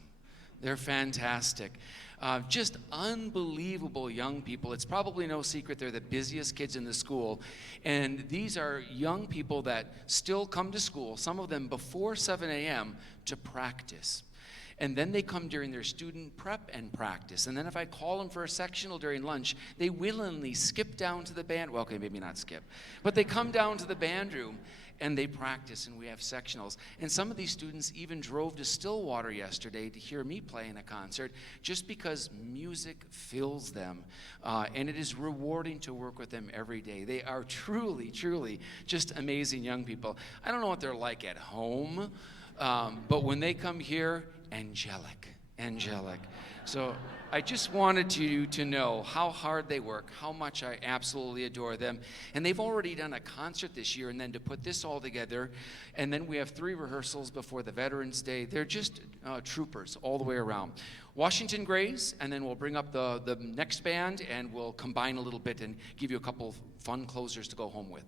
They're fantastic. Just unbelievable young people. It's probably no secret they're the busiest kids in the school. And these are young people that still come to school, some of them before 7 a.m., to practice. And then they come during their student prep and practice. And then if I call them for a sectional during lunch, they willingly skip down to the band. Well, okay, maybe not skip. But they come down to the band room and they practice, and we have sectionals. And some of these students even drove to Stillwater yesterday to hear me play in a concert just because music fills them. And it is rewarding to work with them every day. They are truly, truly just amazing young people. I don't know what they're like at home, but when they come here, angelic. So I just wanted you to know how hard they work, how much I absolutely adore them. And they've already done a concert this year, and then to put this all together, and then we have 3 rehearsals before the Veterans Day. They're just troopers all the way around. Washington Grays, and then we'll bring up the next band, and we'll combine a little bit and give you a couple fun closers to go home with.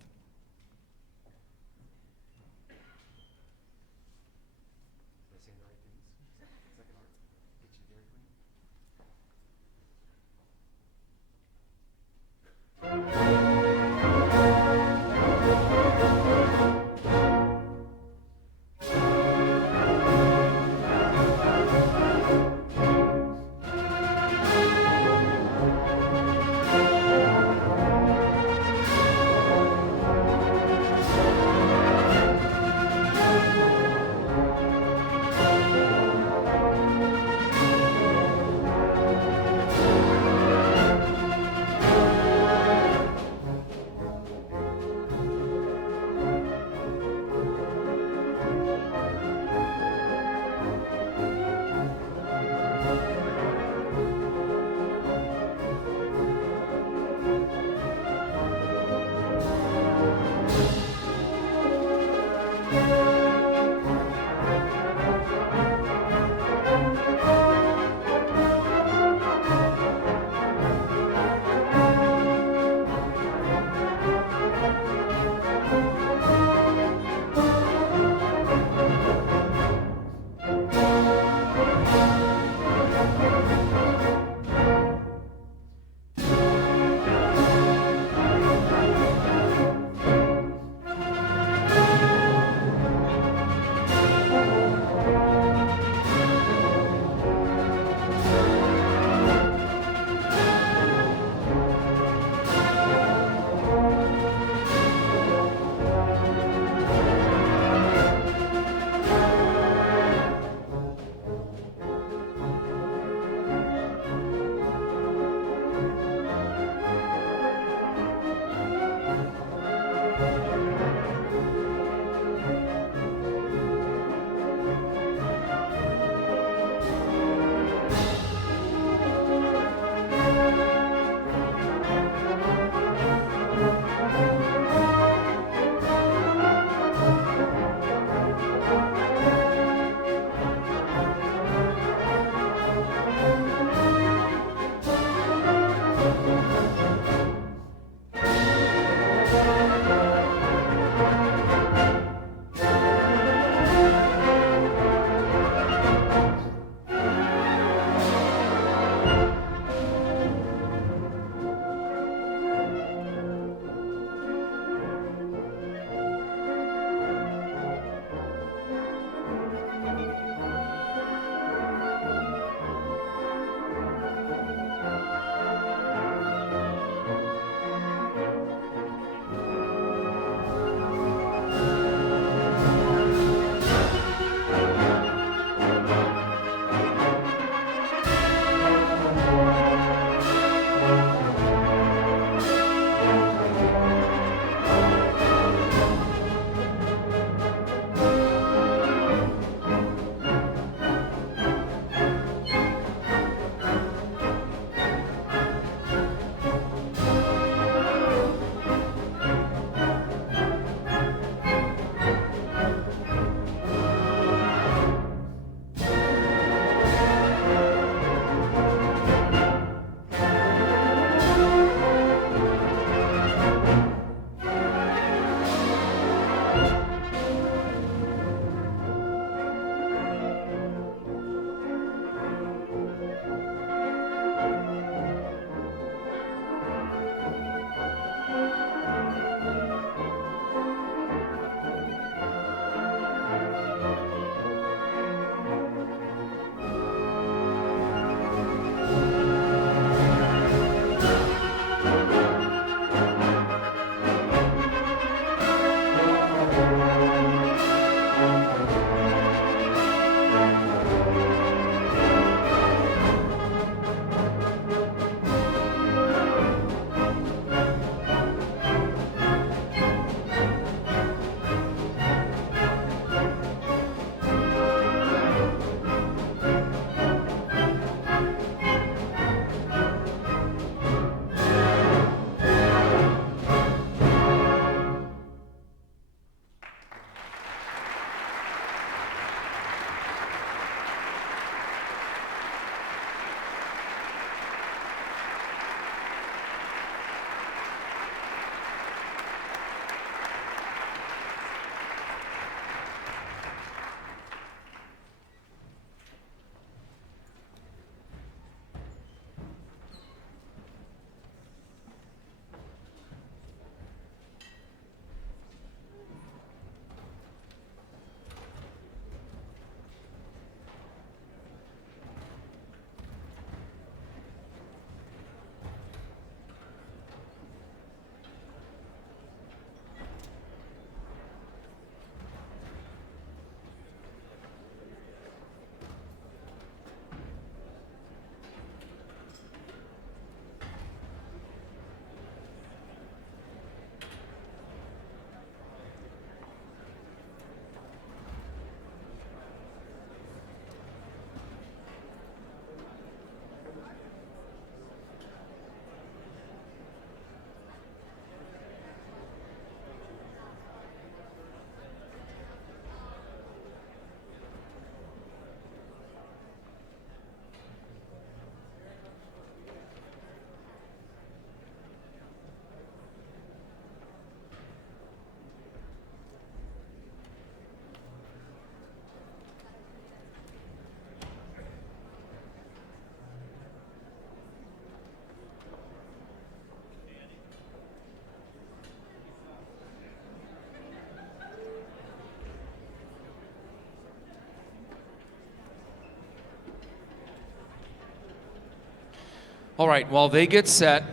All right, while they get set,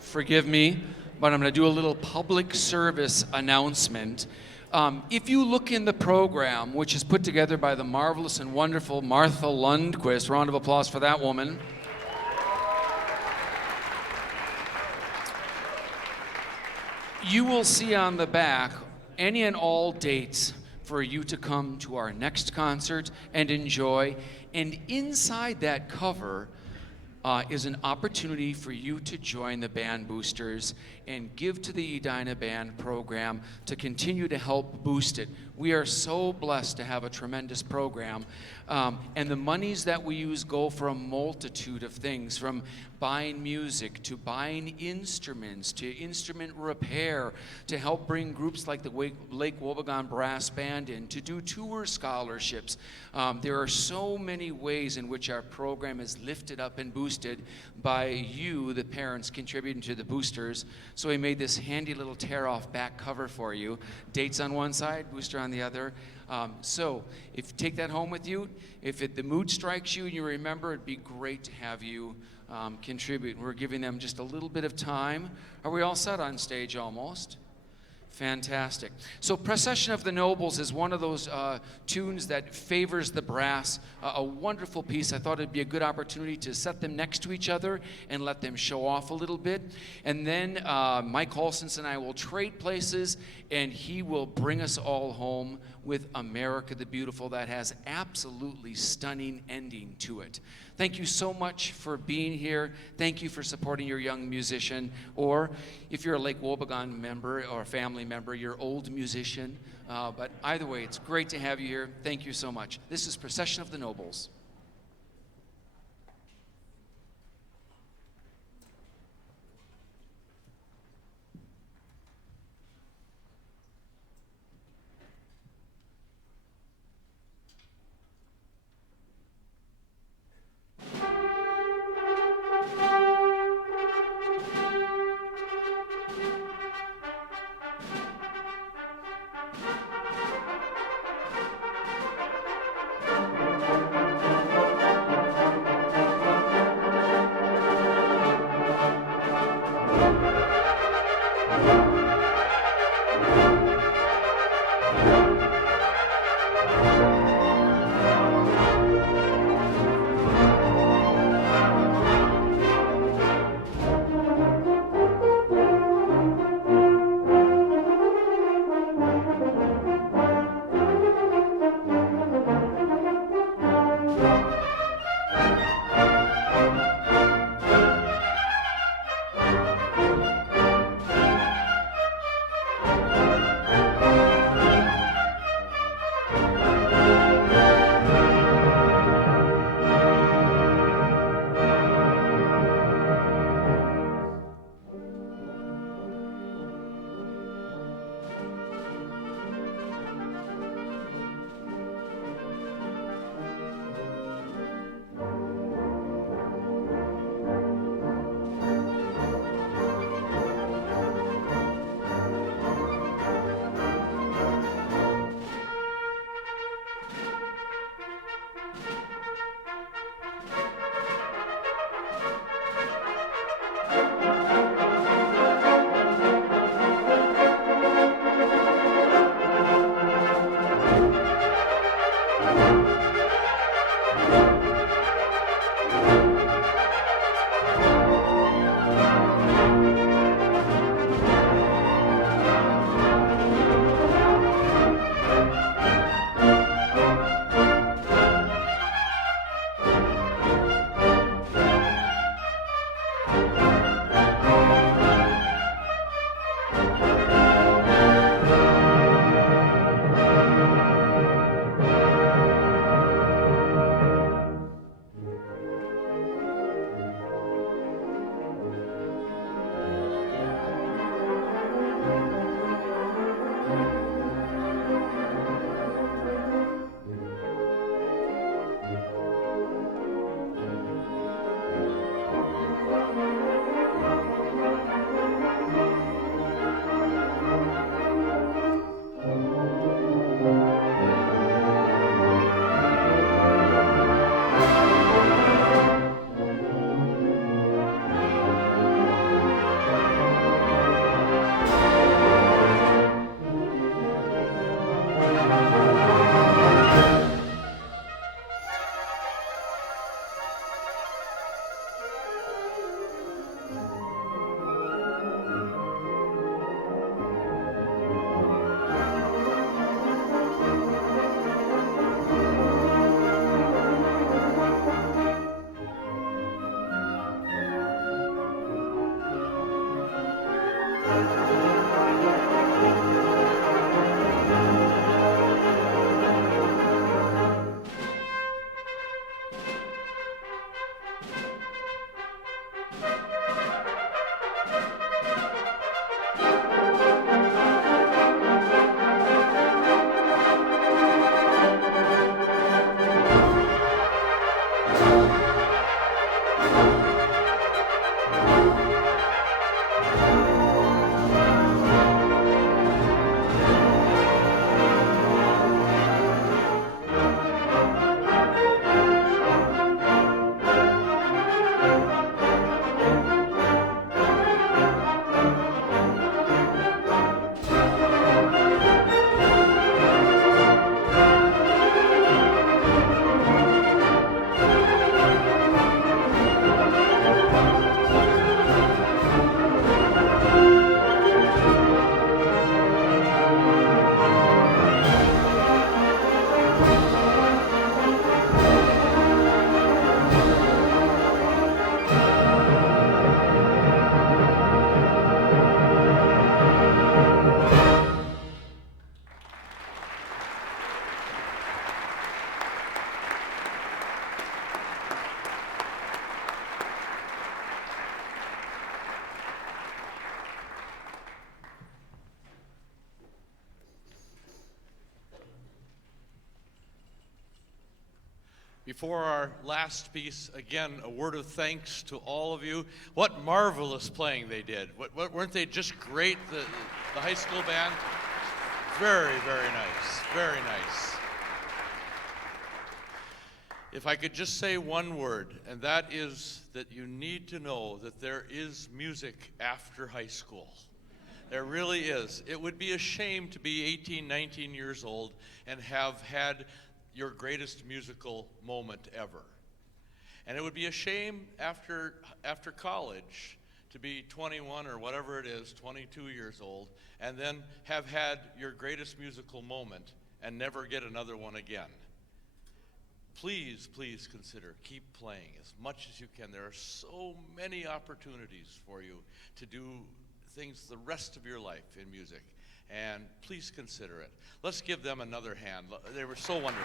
forgive me, but I'm going to do a little public service announcement. If you look in the program, which is put together by the marvelous and wonderful Martha Lundquist, round of applause for that woman. You will see on the back any and all dates for you to come to our next concert and enjoy. And inside that cover is an opportunity for you to join the Band Boosters and give to the Edina Band program to continue to help boost it. We are so blessed to have a tremendous program. And the monies that we use go for a multitude of things, from buying music to buying instruments to instrument repair, to help bring groups like the Lake Wobegon Brass Band in, to do tour scholarships. There are so many ways in which our program is lifted up and boosted by you, the parents, contributing to the boosters. So we made this handy little tear-off back cover for you. Dates on one side, booster on the other. So if you take that home with you, if the mood strikes you and you remember, it'd be great to have you contribute. We're giving them just a little bit of time. Are we all set on stage almost? Fantastic. So Procession of the Nobles is one of those tunes that favors the brass, a wonderful piece. I thought it'd be a good opportunity to set them next to each other and let them show off a little bit. And then Mike Halsons and I will trade places, and he will bring us all home with America the Beautiful, that has absolutely stunning ending to it. Thank you so much for being here. Thank you for supporting your young musician, or if you're a Lake Wobegon member or a family member, your old musician. But either way, it's great to have you here. Thank you so much. This is Procession of the Nobles. Before our last piece, again, a word of thanks to all of you. What marvelous playing they did. Weren't they just great, the high school band? Very, very nice, very nice. If I could just say one word, and that is that you need to know that there is music after high school. There really is. It would be a shame to be 18, 19 years old and have had your greatest musical moment ever. And it would be a shame after college to be 21 or whatever it is, 22 years old, and then have had your greatest musical moment and never get another one again. Please, please consider, keep playing as much as you can. There are so many opportunities for you to do things the rest of your life in music. And please consider it. Let's give them another hand. They were so wonderful.